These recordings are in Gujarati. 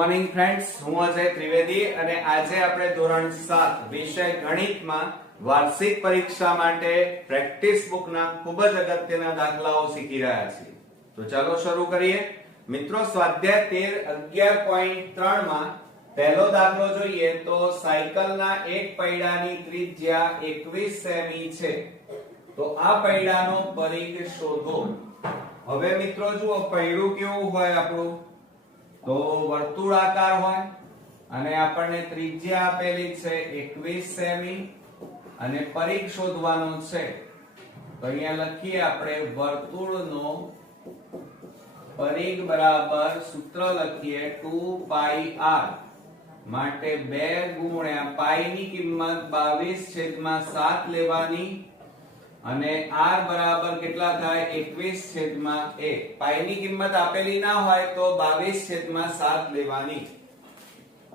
મોર્નિંગ ફ્રેન્ડ્સ, હું અજય ત્રિવેદી અને આજે આપણે ધોરણ 7 વિષય ગણિતમાં વાર્ષિક પરીક્ષા માટે પ્રેક્ટિસ બુકના ખૂબ જ અગત્યના દાખલાઓ શીખી રહ્યા છીએ. તો ચાલો શરૂ કરીએ. મિત્રો, સ્વાધ્યાય 13 11.3 માં પહેલો દાખલો જોઈએ તો સાયકલના એક પૈડાની ત્રિજ્યા 21 સેમી છે. તો આ પૈડાનો પરિઘ શોધો. હવે મિત્રો જુઓ, પૈડું કેવું હોય આપણું? તો વર્તુળાકાર હોય અને આપણને ત્રિજ્યા આપેલી છે 21 સેમી અને પરિઘ શોધવાનો છે. તો અહીંયા લખીએ આપણે વર્તુળનો પરિઘ બરાબર સૂત્ર લખીએ 2 પાઈ r માટે 2 ગુણ્યા પાઈ ની કિંમત 22/7 લેવાની અને r બરાબર કેટલા થાય 21/1. પાઈ ની કિંમત આપેલી ના હોય તો 22/7 લેવાની.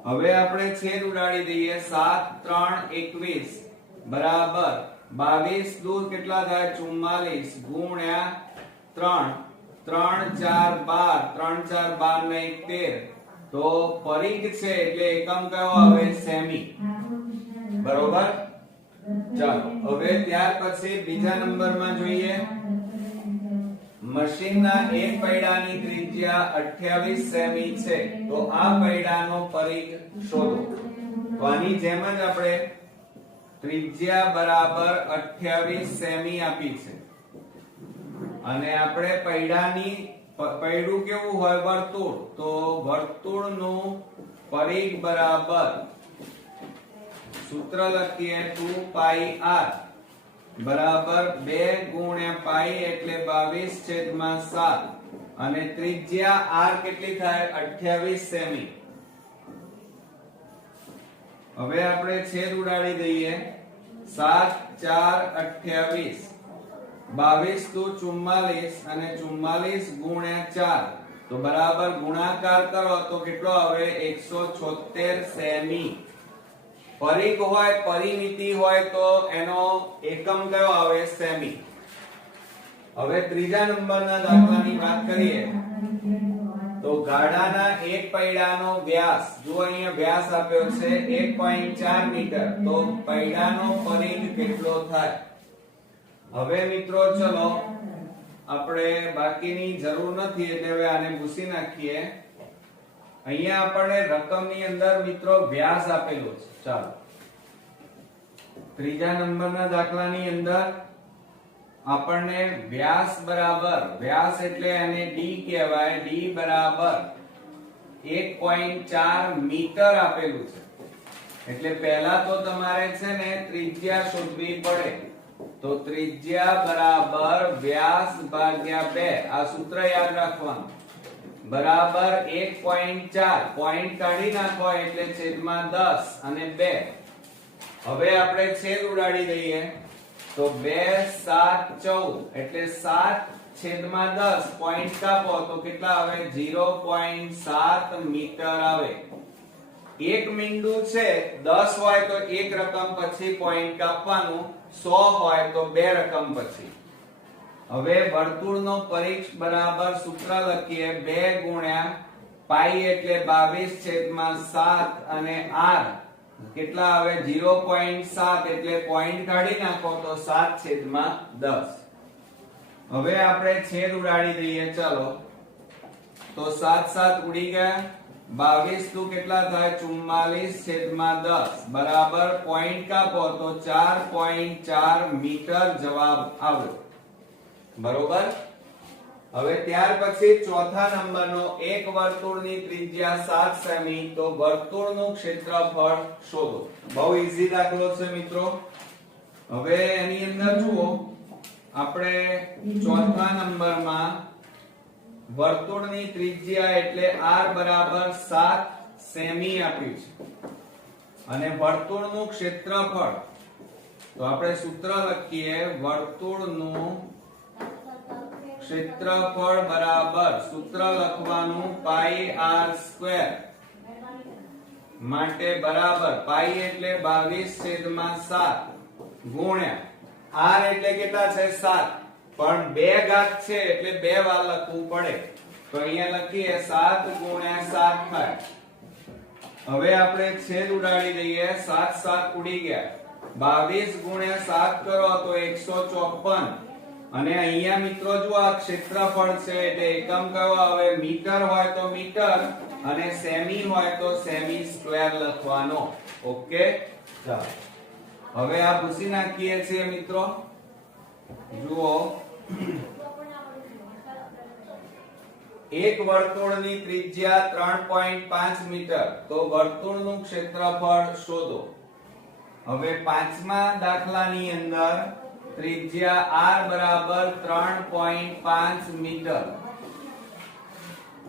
હવે આપણે છેદ ઉડાડી દઈએ. 7 3 21 બરાબર 22 દૂર કેટલા થાય 44 ગુણ્યા 3 3 4 12 3 4 12 ને 13. તો પરિઘ છે એટલે એકમ કયો આવે? સેમી. બરોબર. ચાલો હવે ત્યાર પછી બીજા નંબરમાં જોઈએ. મશીનના એક પૈડાની ત્રિજ્યા 28 સેમી છે. તો આ પૈડાનો પરિઘ શોધો. તો આની જેમ જ આપણે ત્રિજ્યા બરાબર 28 સેમી આપી છે અને આપણે પૈડું કેવું હોય? વર્તુળ. તો વર્તુળનું પરિઘ બરાબર સૂત્ર લખીએ 2 પાઈ r બરાબર 2 ગુણ્યા પાઈ એટલે 22/7 અને ત્રિજ્યા r કેટલી થાય? 28 સેમી. હવે આપણે છેદ ઉડાડી દઈએ. 7 4 28 22 દુ 44 અને 44 ગુણ્યા 4 તો બરાબર ગુણાકાર કરો તો કેટલો આવે? 176 સેમી. પરિઘ હોય, પરિમિતિ હોય તો એનો એકમ કયો આવે? સેમી. હવે ત્રીજા નંબરના દાખલાની વાત કરીએ તો ગાડાના એક પૈડાનો વ્યાસ, જો અહીંયા વ્યાસ આપ્યો છે 1.4 મીટર, તો પૈડાનો પરિઘ કેટલો થાય? હવે મિત્રો ચલો આપણે બાકીની જરૂર નથી એટલે હવે આને ભૂસી નાખીએ. અહીંયા આપણને રકમની અંદર મિત્રો વ્યાસ આપેલો છે. ચાલો ત્રીજા નંબરના દાખલાની અંદર આપણને વ્યાસ બરાબર, વ્યાસ એટલે એને d કહેવાય, d બરાબર 1.4 મીટર આપેલું છે. એટલે પહેલા તો તમારે છે ને ત્રિજ્યા શોધવી પડે. તો ત્રિજ્યા બરાબર વ્યાસ ભાગ્યા 2, આ સૂત્ર યાદ રાખવાનું, બરાબર 1.4. પોઈન્ટ કાઢી નાખો એટલે છેદમાં 10 અને 2. હવે આપણે છેદ ઉડાડી દઈએ તો 2 7 14 એટલે 7/10. પોઈન્ટ કાપો તો કેટલા આવે? 0.7 મીટર આવે. એક મીંડું છે 10 હોય તો એક રકમ પછી પોઈન્ટ કાપવાનું, 100 હોય તો બે રકમ પછી. હવે વર્તુળનો પરિઘ બરાબર સૂત્ર લખીએ 2 ગુણ્યા પાઈ એટલે 22/7 અને r કેટલા આવે? 0.7 એટલે પોઈન્ટ કાઢી નાખો તો 7/10. હવે આપણે છેદ ઉડાડી દઈએ. ચાલો તો 7 7 ઉડી ગયા. 22 દુ કેટલા થાય? 44/10 બરાબર પોઈન્ટ કાપો તો 4.4 મીટર જવાબ આવ્યો. બરોબર. હવે ત્યાર પછી ચોથા નંબરનો એક વર્તુળની ત્રિજ્યા 7 સેમી, તો વર્તુળનું ક્ષેત્રફળ શોધો. બહુ ઈઝી દાખલો છે મિત્રો. હવે એની અંદર જુઓ, આપણે ચોથા નંબરમાં વર્તુળની ત્રિજ્યા એટલે r બરાબર 7 સેમી આપ્યું છે અને વર્તુળનું ક્ષેત્રફળ, તો આપણે સૂત્ર લખીએ વર્તુળનું ક્ષેત્રફળ બરાબર સૂત્ર લખવાનું પાઈ r² માટે બરાબર પાઈ એટલે 22/7 ગુણ્યા r એટલે કેટલા છે? 7. પણ 2 ઘાત છે એટલે 2 વાર લખવું પડે. તો અહીંયા લખીએ 7 × 7 થાય હવે આપણે છેદ ઉડાડી દઈએ 7 7 ઉડી ગયા 22 ગુણ્યા 7 કરો તો 154 અને અહીંયા મિત્રો જો આ ક્ષેત્રફળ છે એટલે એકમ કયો આવે મીટર હોય તો મીટર અને સેમી હોય તો સેમી સ્ક્વેર લખવાનો ઓકે ચાલો હવે આ ભૂસી નાખીએ છીએ મિત્રો જુઓ એક વર્તુળની ત્રિજ્યા 3.5 મીટર તો વર્તુળનું ક્ષેત્રફળ શોધો હવે પાંચમા દાખલાની અંદર ત્રિજ્યા r બરાબર 3.5 મીટર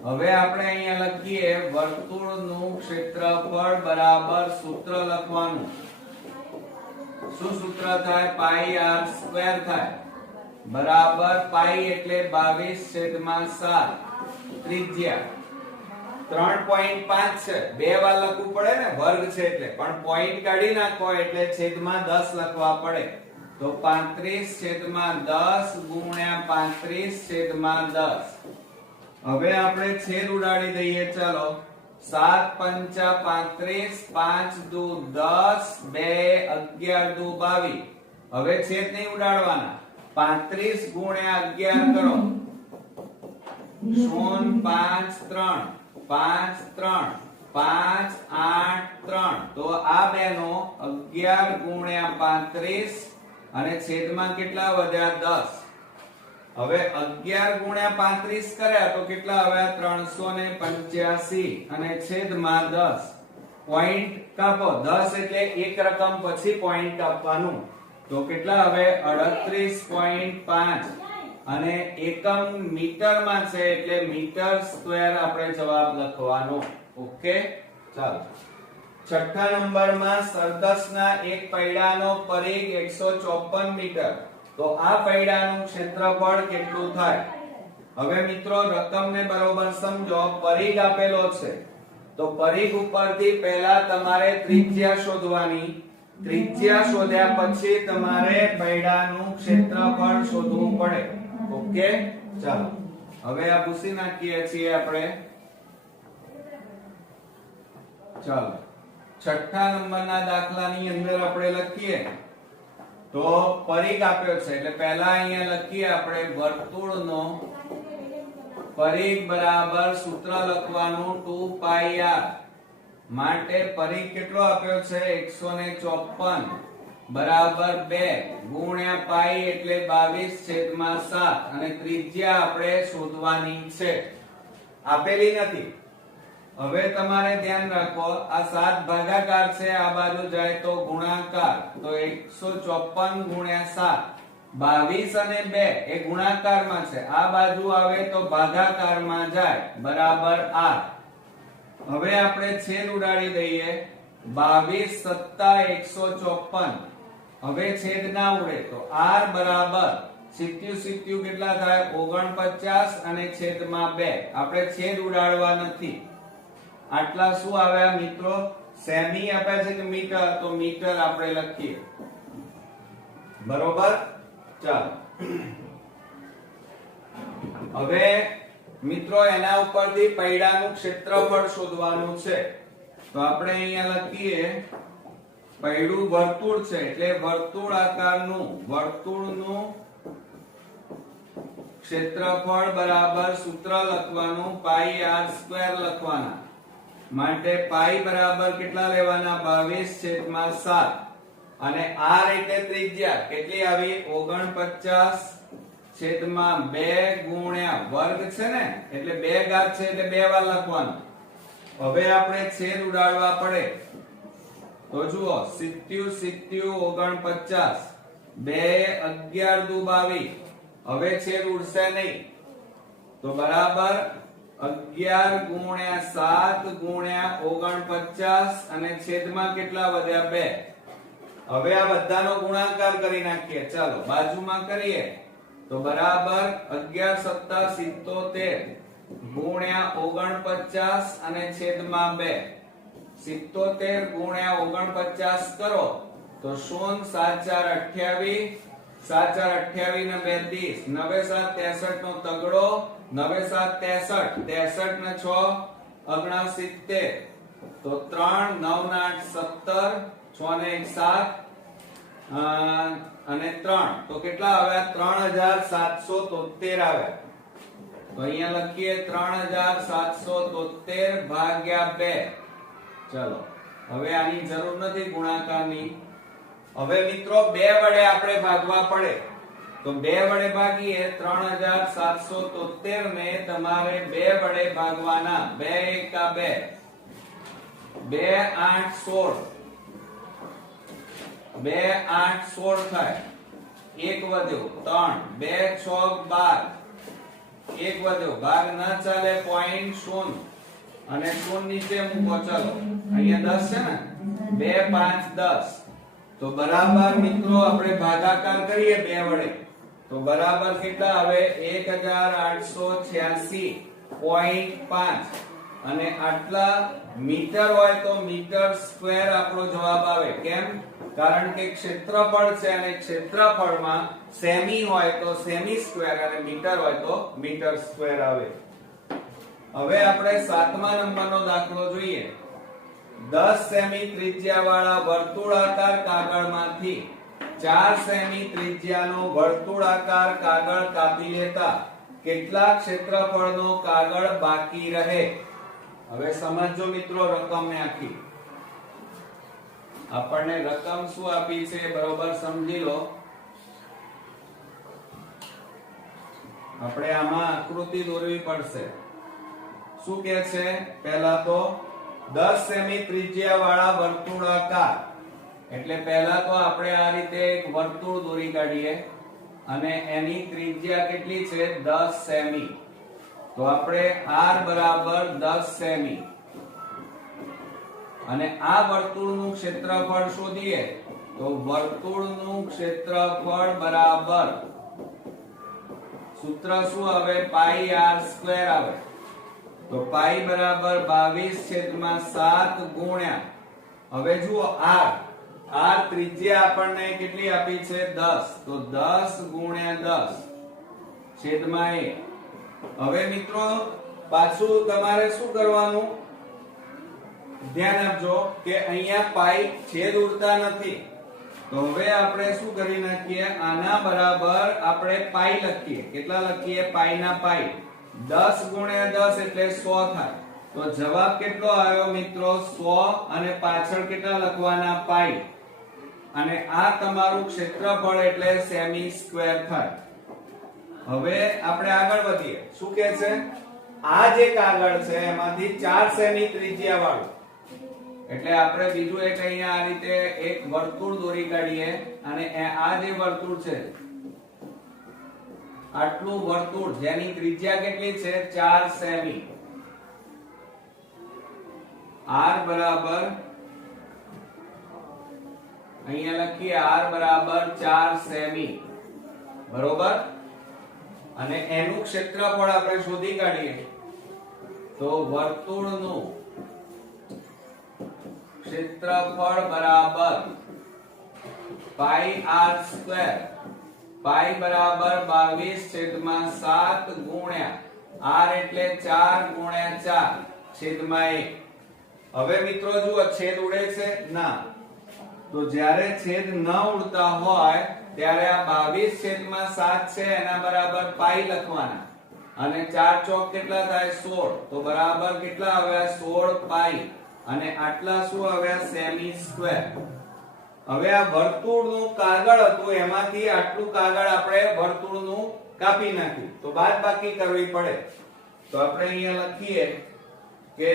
હવે આપણે અહીંયા લખીએ વર્તુળનું ક્ષેત્રફળ બરાબર સૂત્ર લખવાનું શું સૂત્ર થાય પાઈ r સ્ક્વેર થાય બરાબર પાઈ એટલે 22/7 ત્રિજ્યા 3.5 છે બે વાર લખવું પડે ને વર્ગ છે એટલે પણ પોઈન્ટ કાઢી નાખો એટલે છેદમાં 10 લખવા પડે તો 35/10 ગુણ્યા 35/10 હવે આપણે છેદ ઉડાડી દઈએ ચાલો 7 પંચા 35 5 દુ 10 2 11 દુ 22 હવે છેદ નહીં ઉડાડવાના 35 ગુણ્યા 11 કરો 0.53 5 3 5 8 3 તો આ બેનો 11 ગુણ્યા 35 અને છેદમાં કેટલા વધ્યા 10 હવે 11 ગુણ્યા 35 કર્યા તો કેટલા આવ્યા 385 અને છેદમાં 10 પોઈન્ટ કાપો 10 એટલે એક રકમ પછી પોઈન્ટ કાપવાનું તો કેટલા હવે 38.5 અને એકમ મીટરમાં છે એટલે મીટર સ્ક્વેર આપણે જવાબ લખવાનો ઓકે ચાલો છઠ્ઠા નંબરમાં સરદસના એક પૈડાનો પરિઘ 154 મીટર તો આ પૈડાનું ક્ષેત્રફળ કેટલું થાય હવે મિત્રો રકમને બરોબર સમજો પરિઘ આપેલો છે તો પરિઘ ઉપરથી પહેલા તમારે ત્રિજ્યા શોધવાની ત્રિજ્યા શોધ્યા પછી તમારે પૈડાનું ક્ષેત્રફળ શોધવું પડે ઓકે ચાલો હવે આ ભૂસી નાખીએ છીએ આપણે ચાલો છઠ્ઠા નંબરના દાખલાની અંદર આપણે લખીએ તો પરિઘ આપ્યો છે એટલે પહેલા અહીંયા લખીએ આપણે વર્તુળનો પરિઘ બરાબર સૂત્ર લખવાનું 2 પાઈ r માટે પરિઘ કેટલો આપ્યો છે 154 બરાબર 2 ગુણ્યા પાઈ એટલે 22/7 અને ત્રિજ્યા આપણે શોધવાની છે આપેલી નથી હવે તમારે ધ્યાન રાખો આ 7 ભાગાકાર છે આ બાજુ જાય તો ગુણાકાર તો 154 ગુણ્યા 7 22 અને 2 એ ગુણાકારમાં છે આ બાજુ આવે તો ભાગાકારમાં જાય બરાબર r હવે આપણે છેદ ઉડાડી દઈએ 22 + 154 હવે છેદ ના ઉડે તો r બરાબર 70 કેટલા થાય 49 અને છેદમાં 2 આપણે છેદ ઉડાડવા નથી આટલા શું આવ્યા મિત્રો સેમી આપ્યા છે કે મીટર તો મીટર આપણે લખીએ બરોબર ચાલો હવે મિત્રો એના ઉપરથી પૈડાનું ક્ષેત્રફળ શોધવાનું છે તો આપણે અહીંયા લખીએ પૈડું વર્તુળ છે એટલે વર્તુળ આકારનું વર્તુળનું ક્ષેત્રફળ બરાબર સૂત્ર લખવાનું પાઈ r સ્ક્વેર લખવાના માટે પાઈ બરાબર કેટલા લેવાના 22/7 અને r એટલે ત્રિજ્યા કેટલી આવી 49/2 ગુણ્યા વર્ગ છે ને એટલે 2 ઘાત છે એટલે 2 વાર લખવાનું હવે આપણે છેદ ઉડાડવા પડે તો જુઓ 70 49 2 11 દુ 22 હવે છેદ ઉડશે નહીં તો બરાબર 11 ગુણ્યા 7 ગુણ્યા 49 અને છેદમાં કેટલા વધ્યા 2 હવે આ બધાનો ગુણાકાર કરી નાખીએ ચાલો બાજુમાં કરીએ તો બરાબર 11 + 77 ગુણ્યા 49 અને છેદમાં 2 77 ગુણ્યા 49 કરો તો 0 7 4 28 7 4 28 ને 2 30 9 7 63 નો તગડો 9 7 63 63 ને 6 69 70 તો 3 9 ના 8 17 6 ને 1 7 અને 3 તો કેટલા આવ્યા 3773 આવ્યા. તો અહીંયા લખીએ 3773 ભાગ્યા 2. ચલો હવે આની જરૂર નથી ગુણાકારની. હવે મિત્રો 2 વડે આપણે ભાગવા પડે તો 2 વડે ભાગીએ 3773 ને તમારે 2 વડે ભાગવાના. 2 એકા 2 2 8 16 2 8 16 થાય. 1 વધ્યો 3 2 6 12 1 વધ્યો ભાગ ન ચાલે પોઈન્ટ 0 અને 0 નીચે મૂકો. ચલો અહીંયા 10 છે ને 2 5 10 તો બરાબર મિત્રો આપણે ભાગાકાર કરીએ 2 વડે તો બરાબર કેટલા આવે 1886.5 અને આટલા મીટર હોય તો મીટર સ્ક્વેર આપણો જવાબ આવે. કેમ? કારણ કે ક્ષેત્રફળ છે અને ક્ષેત્રફળમાં સેમી હોય તો સેમી સ્ક્વેર અને મીટર હોય તો મીટર સ્ક્વેર આવે. હવે આપણે 7મા નંબરનો દાખલો જોઈએ. 10 સેમી ત્રિજ્યાવાળા વર્તુળાકાર કાગળમાંથી 4 સેમી ત્રિજ્યાનો વર્તુળાકાર કાગળ કાપી લેતા કેટલા ક્ષેત્રફળનો કાગળ બાકી રહે? હવે સમજો મિત્રો રકમને આખી. આપણને રકમ શું આપી છે બરોબર સમજી લો. આપણે આમાં આકૃતિ દોરવી પડશે. શું કહે છે? પહેલા તો 10 સેમી ત્રિજ્યા વાળા વર્તુળાકાર એટલે પહેલા તો આપણે આ રીતે એક વર્તુળ દોરી કાઢીએ અને એની ત્રિજ્યા કેટલી છે 10 સેમી. તો આપણે r બરાબર 10 સેમી અને આ વર્તુળનું ક્ષેત્રફળ શોધીએ તો વર્તુળનું ક્ષેત્રફળ બરાબર સૂત્ર શું આવે પાઈ r સ્ક્વેર આવે. તો પાઈ બરાબર 22/7 ગુણ્યા હવે જુઓ r ત્રિજ્યા આપણને કેટલી આપી છે 10 તો 10 ગુણ્યા 10 છેદમાં 1. હવે મિત્રો પાછું તમારે શું કરવાનું ધ્યાન આપજો કે અહીંયા પાઈ છેદ ઉડતા નથી તો હવે આપણે શું કરી નાખીએ આના બરાબર આપણે પાઈ લખીએ. કેટલા લખીએ? પાઈ ના પાઈ 10 ગુણ્યા 10 એટલે 100 થાય. તો જવાબ કેટલો આવ્યો મિત્રો 100 અને પાછળ કેટલા લખવાના પાઈ અને આ તમારું ક્ષેત્રફળ એટલે સેમી સ્ક્વેર થાય. હવે આપણે આગળ વધીએ. શું કહે છે? આ જે કાગળ છે એમાંથી 4 સેમી ત્રિજ્યા વાળું એટલે આપણે બીજું એક અહીંયા આ રીતે એક વર્તુળ દોરી કાઢીએ અને આ જે વર્તુળ છે આટલું વર્તુળ જેની ત્રિજ્યા કેટલી છે 4 સેમી. r બરાબર અહીંયા લખીએ r બરાબર 4 સેમી બરોબર અને એનું ક્ષેત્રફળ આપણે શોધી કાઢીએ તો વર્તુળનું ક્ષેત્રફળ બરાબર પાઈ r સ્ક્વેર. પાઈ બરાબર 22/7 ગુણ્યા r એટલે 4 ગુણ્યા 4 છેદમાં 1. હવે મિત્રો જુઓ છેદ ઉડે છે ના તો જ્યારે છેદ ન ઉડતા હોય ત્યારે આ 22/7 છે એના બરાબર પાઈ લખવાના અને 4 ચોક કેટલા થાય 16 તો બરાબર કેટલા આવ્યા 16 પાઈ અને આટલા શું આવ્યા સેમી સ્ક્વેર. હવે આ વર્તુળનું કાગળ હતું એમાંથી આટલું કાગળ આપણે વર્તુળનું કાપી નાખ્યું તો બાદબાકી કરવી પડે. તો આપણે અહીંયા લખીએ કે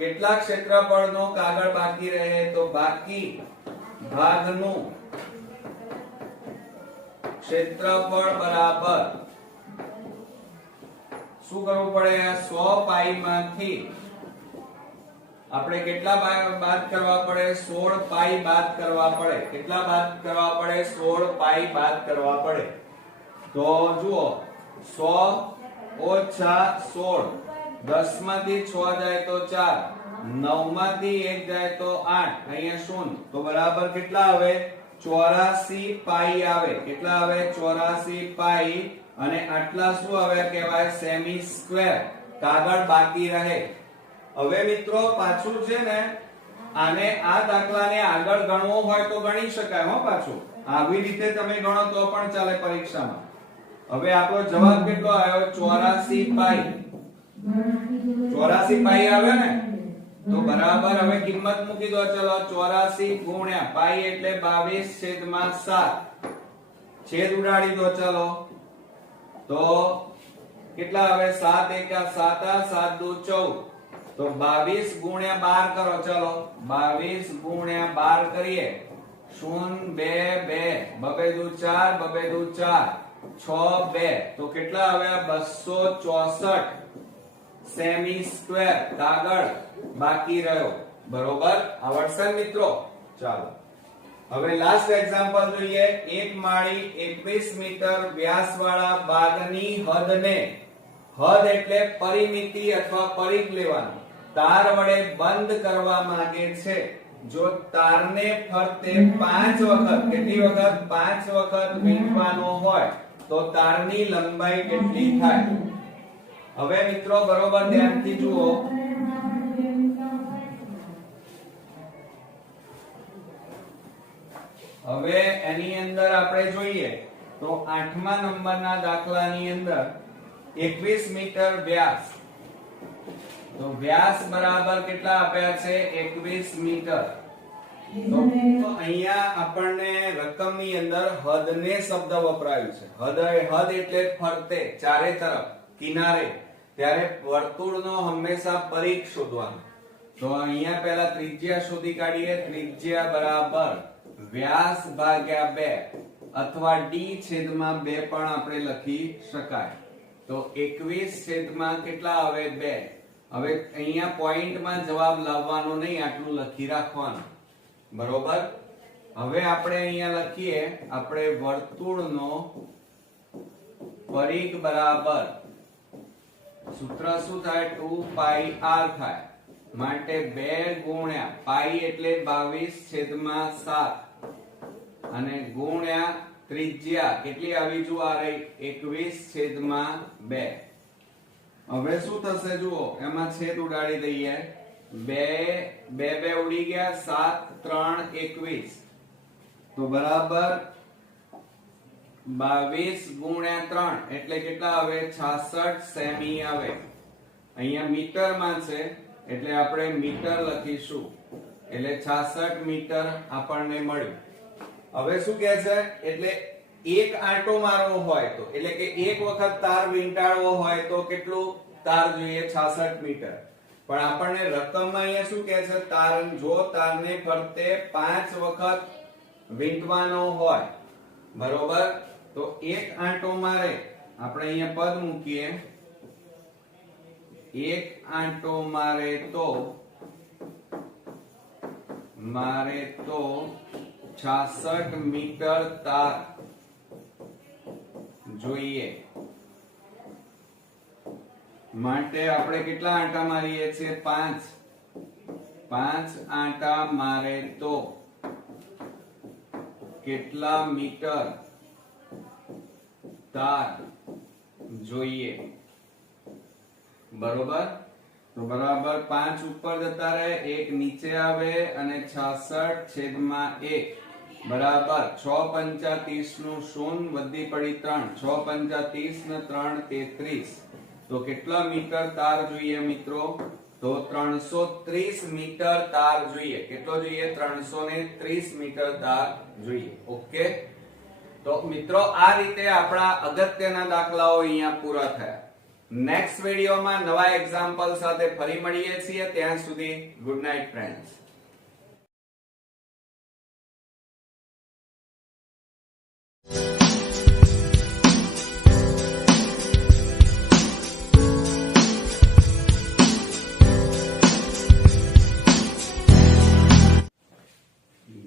કેટલા ક્ષેત્રફળનો કાગળ બાકી રહે તો બાકી ભાગનું ક્ષેત્રફળ બરાબર શું કરવું પડે 100 પાઈ માંથી આપણે કેટલા બાદ કરવા પડે 16 પાઈ બાદ કરવા પડે. કેટલા બાદ કરવા પડે 16 પાઈ બાદ કરવા પડે. તો જુઓ 100 - 16 10 માંથી 6 જાય તો 4 9 માંથી 1 જાય તો 8 અહીંયા 0 તો બરાબર કેટલા આવે 84 પાઈ આવે. કેટલા આવે 84 પાઈ અને આટલા શું આવે કહેવાય સેમી સ્ક્વેર કાગળ બાકી રહે. હવે મિત્રો પાછું છે ને આને આ દાખલાને આગળ ગણવો હોય તો ગણી શકાય હો પાછું આવી રીતે તમે ગણો તો પણ ચાલે પરીક્ષામાં હવે આપણો જવાબ કેટલો આવ્યો 84 પાઈ 84 પાઈ આવ્યો ને તો બરાબર હવે કિંમત મૂકી દો ચલો 84 ગુણ્યા પાઈ એટલે 22/7 છેદ ઉડાડી દો ચલો તો કેટલા આવે 7 એકા 7 7 દુ 14 તો 22 ગુણ્યા 12 કરો ચલો 22 ગુણ્યા 12 કરીએ 0 2 2 બબે દુ 4 બબે દુ 4 6 2 તો કેટલા આવ્યા 264 સેમી સ્ક્વેર કાગળ બાકી રહ્યો બરોબર આવડશે મિત્રો ચાલો હવે લાસ્ટ એક્ઝામ્પલ જોઈએ એક માળી 21 મીટર વ્યાસવાળા બાગની હદને હદ એટલે પરિમિતિ અથવા પરિઘ લેવાનું તાર વડે બંધ કરવા માંગે છે જો તારને ફરતે 5 વખત કેટલી વખત 5 વખત વીંટવાનો હોય તો તારની લંબાઈ કેટલી થાય હવે મિત્રો બરોબર ધ્યાનથી જુઓ હવે એની અંદર આપણે જોઈએ તો 8મા નંબરના દાખલાની અંદર 21 મીટર વ્યાસ તો વ્યાસ બરાબર કેટલા આપ્યા છે 21 મીટર તો અહીંયા આપણને રકમની અંદર હદને શબ્દ વપરાયું છે હદ એટલે ફરતે ચારે તરફ કિનારે ત્યારે વર્તુળનો હંમેશા પરિઘ શોધવાનો તો અહીંયા પહેલા ત્રિજ્યા શોધી કાઢીએ ત્રિજ્યા બરાબર વ્યાસ ભાગ્યા 2 અથવા d છેદમાં 2 પણ આપણે લખી શકાય તો 21 છેદમાં કેટલા આવે 2 હવે અહીંયા પોઈન્ટમાં જવાબ લાવવાનો નહીં આટલું લખી રાખવાનું બરોબર હવે આપણે અહીંયા લખીએ આપણે વર્તુળનો પરિઘ બરાબર સૂત્ર શું થાય 2 પાઈ r થાય માટે 2 ગુણ્યા પાઈ એટલે 22/7 અને ગુણ્યા ત્રિજ્યા કેટલી આવી જુઓ આ રહી 21/2 હવે શું થશે જુઓ એમાં છેદ ઉડાડી દઈએ 2 2 ઉડી ગયા 7 3 21 તો બરાબર 22 ગુણ્યા 3 એટલે કેટલા આવે 66 સેમી આવે અહીંયા મીટર માં છે એટલે આપણે મીટર લખીશું એટલે 66 મીટર આપણને મળ્યું હવે શું કહે છે એટલે એક આંટો મારવો હોય તો એટલે કે એક વખત તાર વીંટાળવો હોય તો કેટલું તાર જોઈએ 66 મીટર પણ આપણને રકમમાં અહીંયા શું કહે છે તાર જો તારને ફરતે 5 વખત વીંટવાનો હોય બરોબર તો એક આંટો મારે આપણે અહીંયા પદ મૂકીએ એક આંટો મારે તો 66 મીટર તાર જોઈએ માટે આપણે કેટલા આંટા મારીએ છીએ 5 આંટા મારે તો કેટલા મીટર તાર જોઈએ બરોબર તો બરાબર 5 ઉપર જતા રહે એક નીચે આવે અને 66/1 બરાબર 6 પંચા 30 નું શૂન્ય વધી પડી 3 6 પંચા 30 ને 3 33 તો કેટલા મીટર તાર જોઈએ મિત્રો તો 330 મીટર તાર જોઈએ કેટલો જોઈએ 330 મીટર તાર જોઈએ ઓકે તો મિત્રો આ રીતે આપણા અગત્યના દાખલાઓ અહીંયા પૂરા થયા નેક્સ્ટ વિડિયોમાં નવા એક્ઝામ્પલ સાથે ફરી મળીએ છીએ ત્યાં સુધી good night friends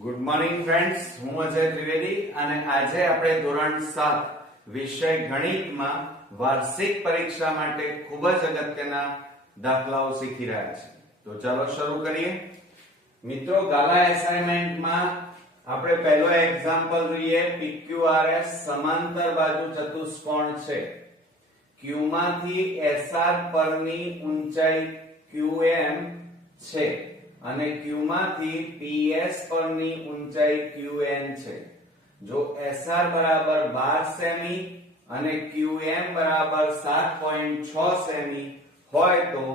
good morning friends હું અજય ત્રિવેદી અને આજે આપણે ધોરણ 7 વિષય ગણિતમાં વાર્ષિક પરીક્ષા માટે ખૂબ જ અગત્યના દાખલાઓ શીખી રહ્યા છે તો ચાલો શરૂ કરીએ મિત્રો ગાલા એસાઇનમેન્ટમાં આપણે પહેલો એક્ઝામ્પલ જોઈએ PQRS સમાંતર બાજુ ચતુષ્કોણ છે Q માંથી SR પરની ઊંચાઈ Q qm છે અને q માંથી ps પરની ઊંચાઈ qn છે. જો SR બરાબર 12 સેમી અને qm બરાબર 7.6 સેમી હોય તો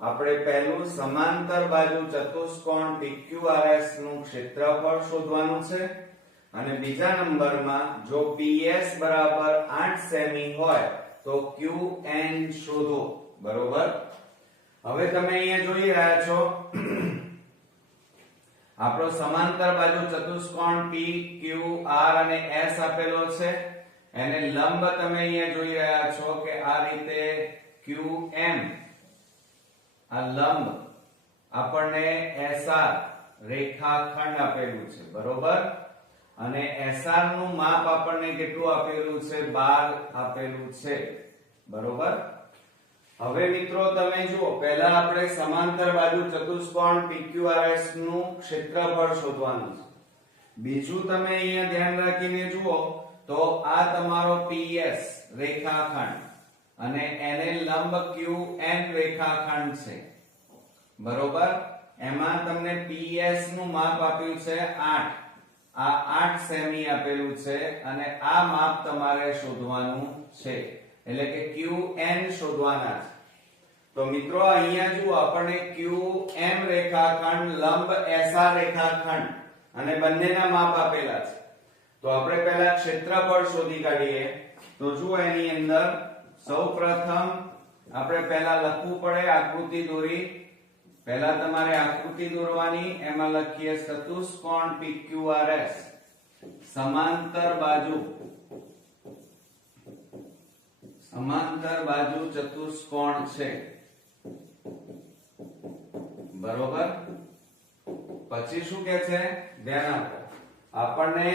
આપણે પહેલું સમાંતર બાજુ ચતુષ્કોણ PQRS નું ક્ષેત્રફળ શોધવાનું છે અને બીજા નંબરમાં જો PS બરાબર 8 સેમી હોય તો qn શોધો. બરોબર. હવે તમે અહીંયા જોઈ રહ્યા છો આપણો સમાંતર બાજુ ચતુષ્કોણ PQR અને S આપેલો છે. એને લંબ તમે અહીંયા જોઈ રહ્યા છો કે આ રીતે qm આ લંબ આપણને SR રેખાખંડ આપેલું છે. બરોબર. અને SR નું માપ આપણને કેટલું આપેલું છે? 12 આપેલું છે. બરોબર. હવે મિત્રો તમે જુઓ, પહેલા આપણે સમાંતર બાજુ ચતુષ્કોણ PQRS નું ક્ષેત્રફળ શોધવાનું છે. બીજું તમે અહીંયા ધ્યાન રાખીને જુઓ તો આ તમારો PS રેખાખંડ અને એને લંબ QN રેખાખંડ છે. બરોબર. એમાં તમને PS નું માપ આપ્યું છે 8. આ 8 સેમી આપેલું છે અને આ માપ તમારે શોધવાનું છે, એટલે કે qn શોધવાના છે. તો મિત્રો અહીંયા જુઓ, આપણને qm રેખાખંડ લંબ SR રેખાખંડ અને બંનેના માપ આપેલા છે. તો આપણે પહેલા ક્ષેત્રફળ શોધી કાઢીએ. તો જુઓ, એની અંદર સૌપ્રથમ આપણે પહેલા લખવું પડે આકૃતિ દોરી. પહેલા તમારે આકૃતિ દોરવાની. એમાં લખીએ ચતુષ્કોણ PQRS સમાંતર બાજુ ચતુષ્કોણ છે. બરોબર. પછી શું કે છે? ધ્યાન આપો. આપણને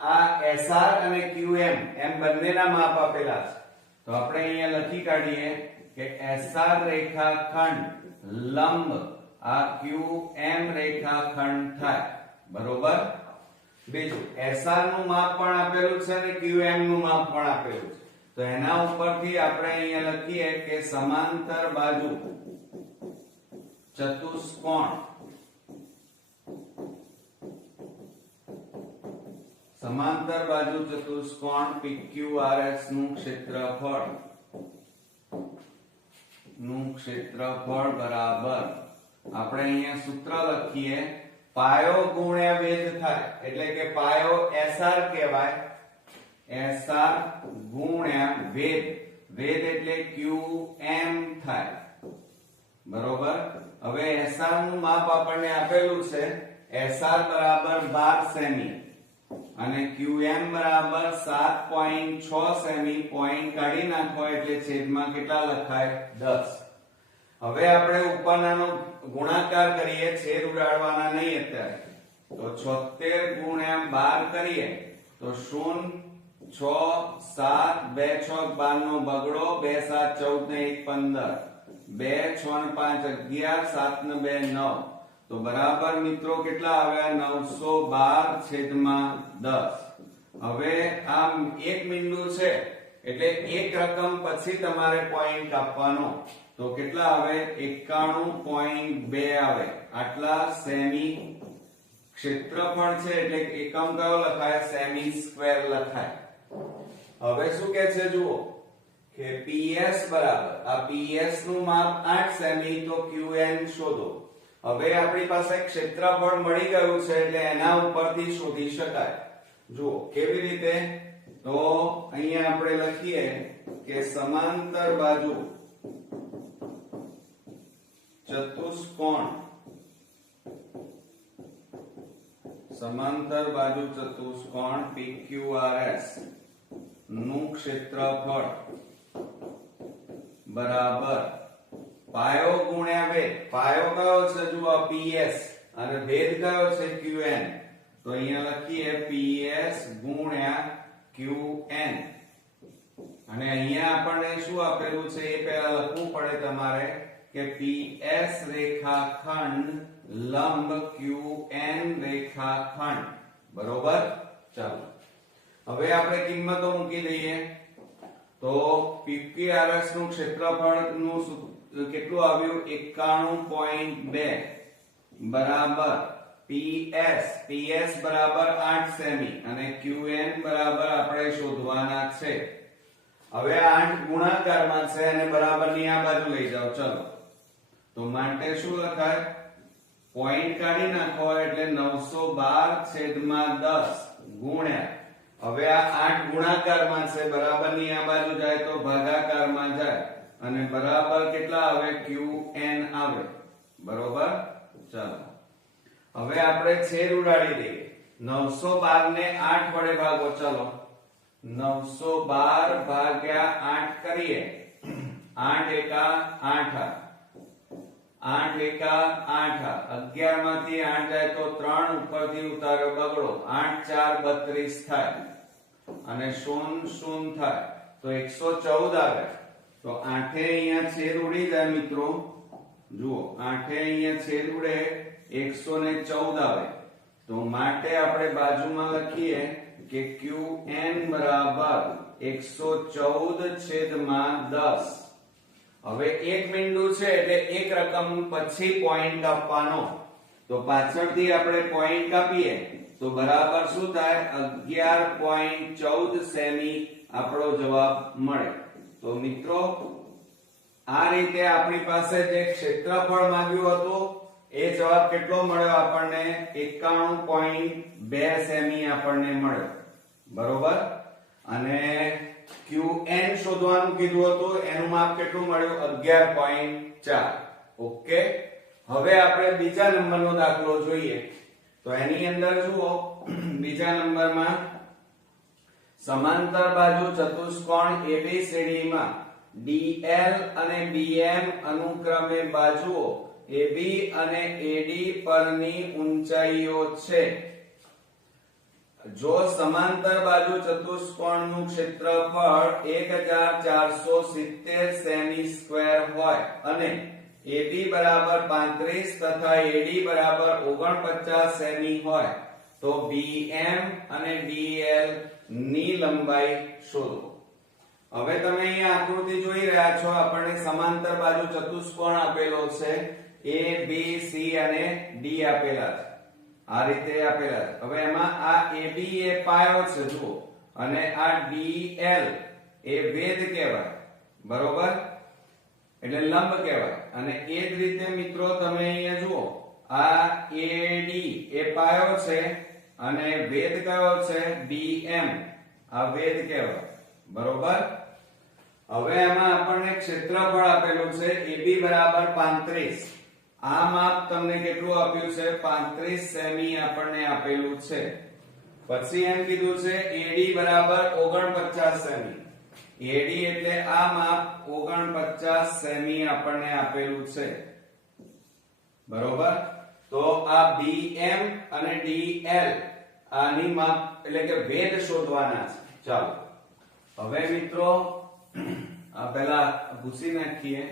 આ SR અને QM એમ બંનેના માપ આપેલા છે. તો આપણે અહીંયા લખી કાઢીએ કે SR રેખાખંડ લંબ આ QM રેખાખંડ થાય. બરોબર. બીજું SR નું માપ પણ આપેલું છે અને QM નું માપ પણ આપેલું છે. તો એના ઉપરથી આપણે અહીંયા લખીએ કે સમાંતર બાજુ ચતુષ્કોણ PQRS નું ક્ષેત્રફળ બરાબર આપણે અહીંયા સૂત્ર લખીએ પાયો ગુણ્યા વેધ થાય, એટલે કે પાયો SR કહેવાય. SR ગુણ્યા વેધ. વેધ એટલે QM થાય. બરોબર. હવે SR નું માપ આપણને આપેલું છે. SR બરાબર 12 સેમી અને QM બરાબર 7.6 સેમી. પોઈન્ટ કાઢી નાખો એટલે છેદમાં કેટલા લખાય? 10. હવે આપણે ઉપરનાનો ગુણાકાર કરીએ, છેદ ઉડાડવાના નહીં અત્યારે. તો 76 ગુણ્યા 12 કરીએ તો 0 6 7 2 6 12 નો બગડો, 2 7 14 ને 1 15, 2 6 ને 5 11, 7 ને 2 9. તો બરાબર મિત્રો કેટલા આવ્યા? 912 છેદમાં 10. હવે આમ એક બિંદુ છે એટલે એક રકમ પછી તમારે પોઈન્ટ આપવાનો. તો કેટલા આવે? 91.2 આવે. આટલા સેમી ક્ષેત્રફળ છે એટલે એકમ કયો લખાય? સેમી સ્ક્વેર લખાય. હવે શું કે છે જુઓ કે PS બરાબર આ PS નું માપ 8 સેમી, તો QN શોધો. હવે આપણી પાસે ક્ષેત્રફળ મળી ગયું છે એટલે એના ઉપરથી શોધી શકાય. જુઓ કેવી રીતે? તો અહીંયા આપણે લખીએ કે સમાંતર બાજુ ચતુષ્કોણ PQRS નું ક્ષેત્રફળ બરાબર પાયો ગુણ્યા વેધ. પાયો કયો છે? જુઓ PS અને વેધ કયો છે? QN. તો અહીંયા લખીએ PS ગુણ્યા QN. અને અહીંયા આપણને શું આપેલું છે એ પહેલા લખવું પડે તમારે કે PS રેખાખંડ લંબ QN રેખાખંડ. બરોબર. ચાલો હવે આપણે કિંમતો મૂકી દઈએ. તો PQRS નું ક્ષેત્રફળ નું કેટલું આવ્યું 91.2 બરાબર PS બરાબર 8 સેમી અને QN બરાબર આપણે શોધવાના છે. હવે 8 ગુણાકારમાં છે અને બરાબરની આ બાજુ લઈ જાઓ. ચલો તો માટે શું લખાય? પોઈન્ટ કાઢી નાખો એટલે 912/10 ગુણ્યા, હવે આ 8 ગુણાકારમાં છે, બરાબરની આ બાજુ જાય તો ભાગાકારમાં જાય અને બરાબર કેટલા આવે? QN આવે. બરોબર. ચાલો હવે આપણે છેદ ઉડાડી દઈએ. 912 ને 8 વડે ભાગો. ચલો 912 ભાગ્યા 8 કરીએ. 8 એકા 8, 8 એકા 8, 11 માંથી 8 જાય તો 3, ઉપરથી ઉતાર્યો બગડો, 8 4 32 થાય અને 0 0 થાય તો 114 આવે. તો 8 અહીંયા છેદ ઉડી જાય મિત્રો. જુઓ 8 અહીંયા છેદ ઉડે 114 આવે. તો માટે આપણે બાજુમાં લખીએ કે QN બરાબર 114/10. હવે એક બિંદુ છે એટલે એક રકમ પછી પોઈન્ટ કાપવાનો. તો પાછળથી આપણે પોઈન્ટ કાપીએ તો બરાબર શું થાય? 11.14 સેમી આપણો જવાબ મળે. તો મિત્રો આ રીતે આપણી પાસે જે ક્ષેત્રફળ માંગ્યું હતું એ જવાબ કેટલો મળ્યો આપણને? 91.2 સેમી આપણને મળ્યો. બરોબર. અને QN શોધવાનું કીધું હતું, એનું માપ કેટલું મળ્યું? 11.4. ઓકે. હવે આપણે બીજા નંબરનો દાખલો જોઈએ. તો એની અંદર જુઓ, બીજા નંબરમાં સમાંતર બાજુ ચતુષ્કોણ ABCD માં DL અને BM અનુક્રમે બાજુઓ AB અને AD પરની ઊંચાઈઓ છે. જો સમાંતર બાજુ ચતુષ્કોણનું ક્ષેત્રફળ 1470 સેમી સ્ક્વેર હોય અને AB બરાબર 35 તથા AD બરાબર 49 સેમી હોય તો BM અને DL ની લંબાઈ શોધો. હવે તમે અહીંયા આકૃતિ જોઈ રહ્યા છો, આપણને સમાંતર બાજુ ચતુષ્કોણ આપેલો છે. A B C અને D આપેલા છે. આ રીતે આપેલા છે. હવે એમાં આ AB એ પાયો છે જુઓ, અને આ DL એ વેધ કહેવાય. બરોબર. એટલે લંબ કહેવાય. અને એ જ રીતે મિત્રો તમે અહીંયા જુઓ, આ AD એ પાયો છે અને વેધ કયો છે? BM. આ વેધ કહેવાય. બરોબર. હવે એમાં આપણને ક્ષેત્રફળ આપેલું છે AB બરાબર 35. આ માપ તમને કેટલું આપ્યું છે? 35 સેમી આપણને આપેલું છે. પછી એમ કીધું છે AD બરાબર 49 સેમી. AD એટલે આ માપ 49 સેમી આપણને આપેલું છે. બરોબર. તો આ BM અને DL આની માપ એટલે કે વેધ શોધવાના છે. ચાલો હવે મિત્રો આ પહેલા ભૂસી નાખીએ.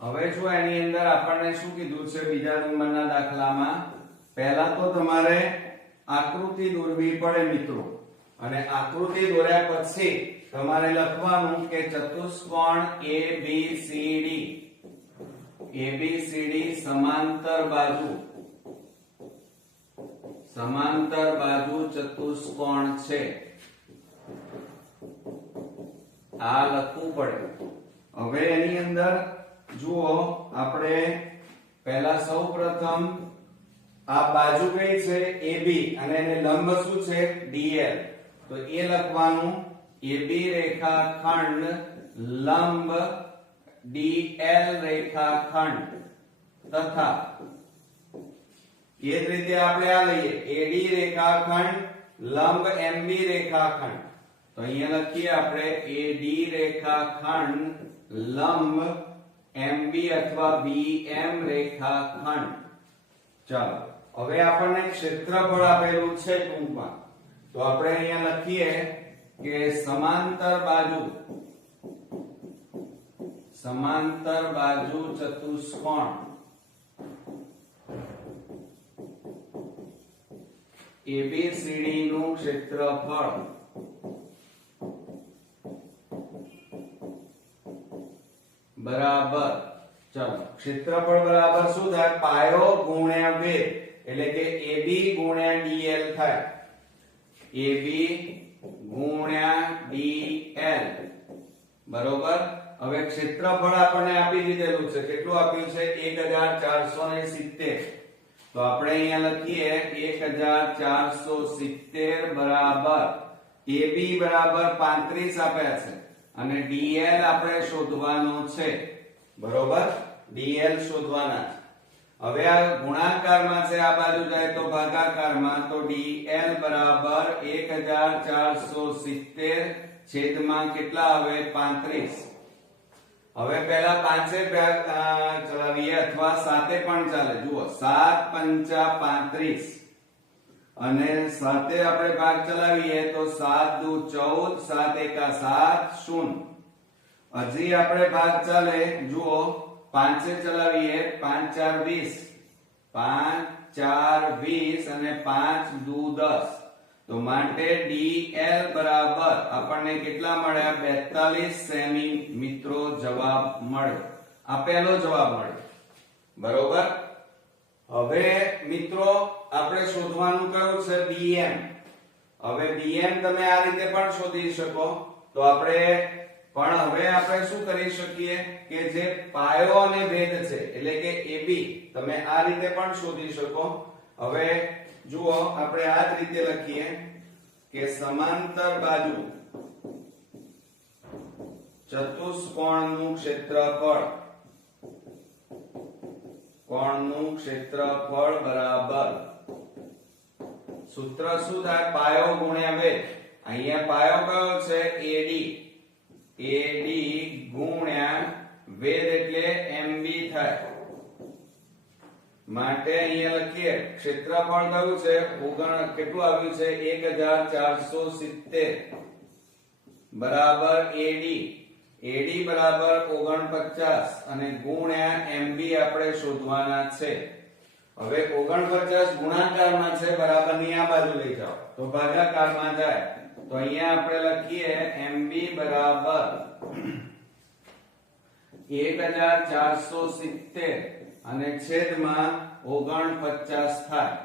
હવે જો એની અંદર આપણને શું કીધું છે બીજા નંબરના દાખલામાં? પહેલા તો તમારે આકૃતિ દોરવી પડે મિત્રો, અને આકૃતિ દોર્યા પછી તમારે લખવાનું કે ચતુષ્કોણ ABCD સમાંતર બાજુ ચતુષ્કોણ છે. આ લખવું પડે. હવે એની અંદર જુઓ, આપણે પહેલા સૌપ્રથમ આ બાજુ કઈ છે? AB અને એને લંબ શું છે? DL. તો એ લખવાનું AB રેખાખંડ લંબ DL રેખાખંડ તથા એ જ રીતે આપણે આ લઈએ AD રેખાખંડ લંબ MB રેખાખંડ. તો અહીંયા લખીએ આપણે AD રેખાખંડ લંબ MB અથવા BM રેખાખંડ. ચાલો હવે આપણને ક્ષેત્રફળ આપેલું છે ટૂંકમાં. તો આપણે અહીંયા લખીએ કે સમાંતર બાજુ ચતુષ્કોણ ABCD નું ક્ષેત્રફળ બરાબર, ચલો ક્ષેત્રફળ બરાબર શું થાય? પાયો ગુણ્યા વેધ, એટલે કે AB ગુણ્યા dl થાય. AB ગુણ્યા dl, બરોબર. હવે ક્ષેત્રફળ આપણને આપી દીધેલું છે. કેટલું આપ્યું છે? 1470. તો આપણે અહીંયા લખીએ 1470 બરાબર AB બરાબર 35 આપ્યા છે અને dl આપણે શોધવાનો છે, બરોબર. dl શોધવાના છે. હવે આ ગુણાકારમાં છે, આ બાજુ જાય તો ભાગાકારમાં, તો dl બરાબર 1470 છેદમાં કેટલા આવે? 35. હવે પહેલા 5 ચલાવીએ અથવા 7 પણ ચાલે. જુઓ 7 પંચા 35 અને 7 આપણે ભાગ ચલાવીએ તો 7 દુ 14, 7 એકા 7 0. હજી આપણે ભાગ ચાલે. જુઓ 5 ચલાવીએ, 5 4 20, 5 4 20 અને 5 દુ 10. તો માટે dl બરાબર આપણને કેટલા મળ્યા? 42 સેમી. મિત્રો જવાબ મળ્યો. આ પહેલો જવાબ મળ્યો, બરોબર. હવે મિત્રો આપણે શોધવાનું કયું છે? bm. હવે bm તમે આ રીતે પણ શોધી શકો. તો આપણે શું કરી શકીએ કે જે પાયો અને વેધ છે એટલે કે AB તમે આ રીતે પણ શોધી શકો. હવે જુઓ આપણે આ જ રીતે લખીએ કે સમાંતર બાજુ ચતુષ્કોણનું ક્ષેત્રફળ બરાબર સૂત્ર શું થાય? પાયો ગુણ્યા વેધ. અહીંયા પાયો કયો છે? AD ગુણ્યા વેધ એટલે MB થાય. માટે અહીંયા લખીએ ક્ષેત્રફળ કયું છે? કેટલું આવ્યું છે? 1470 બરાબર AD બરાબર 49 અને ગુણ્યા MB આપણે શોધવાના છે. હવે 49 ગુણાકારમાં છે, બરાબરની આ બાજુ લઈ જાઓ તો ભાગાકારમાં જાય. તો અહીંયા આપણે લખીએ MB બરાબર 1470 અને છેદમાં 49 થાય.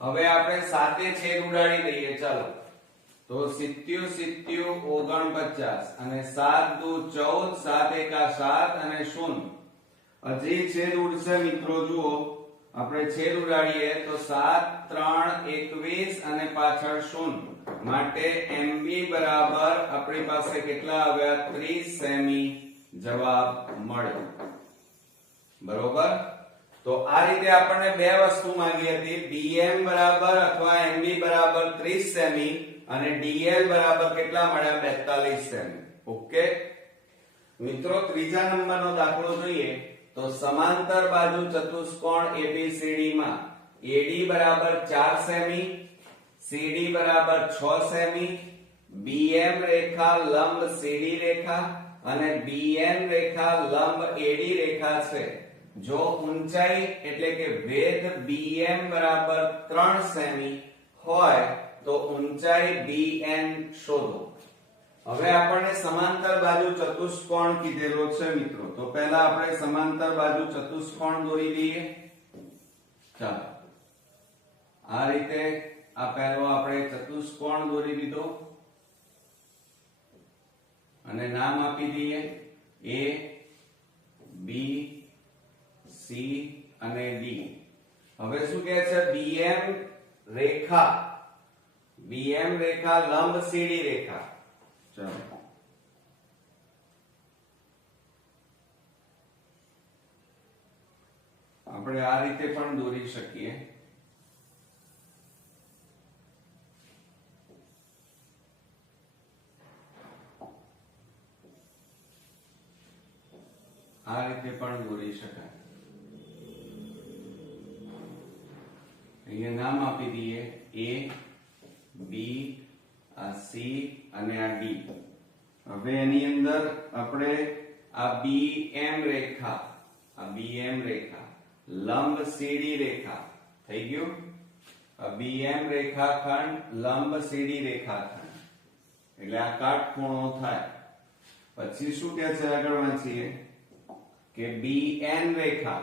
હવે આપણે સાતે છેદ ઉડાડી દઈએ. ચાલો તો 70 49 અને 7 દુ 14, 7 એકા 7 અને 0. હજી છેદ ઉડશે મિત્રો. જુઓ આપણે છેદ ઉડાડીએ તો 7 3 21 અને પાછળ 0. માટે MB બરાબર આપણી પાસે કેટલા આવ્યા? 30 સેમી. જવાબ મળ્યો, બરોબર. તો આ રીતે આપણને બે વસ્તુ માંગી હતી. bm બરાબર અથવા MB બરાબર 30 સેમી અને dl બરાબર કેટલા મળ્યા? 42 સેમી. ઓકે મિત્રો, ત્રીજા નંબરનો દાખલો જોઈએ તો સમાંતર બાજુ ચતુષ્કોણ ABCD માં AD બરાબર 4 સેમી, CD બરાબર 6 સેમી, BM રેખા લંબ CD રેખા અને BN રેખા લંબ AD રેખા છે. જો ઊંચાઈ એટલે કે વેધ BM બરાબર 3 સેમી હોય તો ઊંચાઈ BN શોધો. હવે આપણને સમાંતર બાજુ ચતુષ્કોણ કીધેલો છે મિત્રો. તો પહેલા આપણે સમાંતર બાજુ ચતુષ્કોણ દોરી દઈએ. ચાલો આ રીતે આ પહેલો આપણે ચતુષ્કોણ દોરી દીધો અને નામ આપી દઈએ A, B, C અને D. હવે શું કહે છે? BM રેખા લંબ CD રેખા. ચાલો આપણે આ રીતે પણ દોરી શકીએ. આ રીતે પણ દોરી શકાય. અહીંયા નામ આપી દઈએ A, B, આ C અને આ D. હવે એની અંદર આપણે આ BM રેખા લંબ CD રેખા થઈ ગયું. આ BM રેખાખંડ લંબ CD રેખાખંડ એટલે આ કાટખૂણો થાય. પછી શું કહે છે? આગળ વાંચીએ કે BN રેખા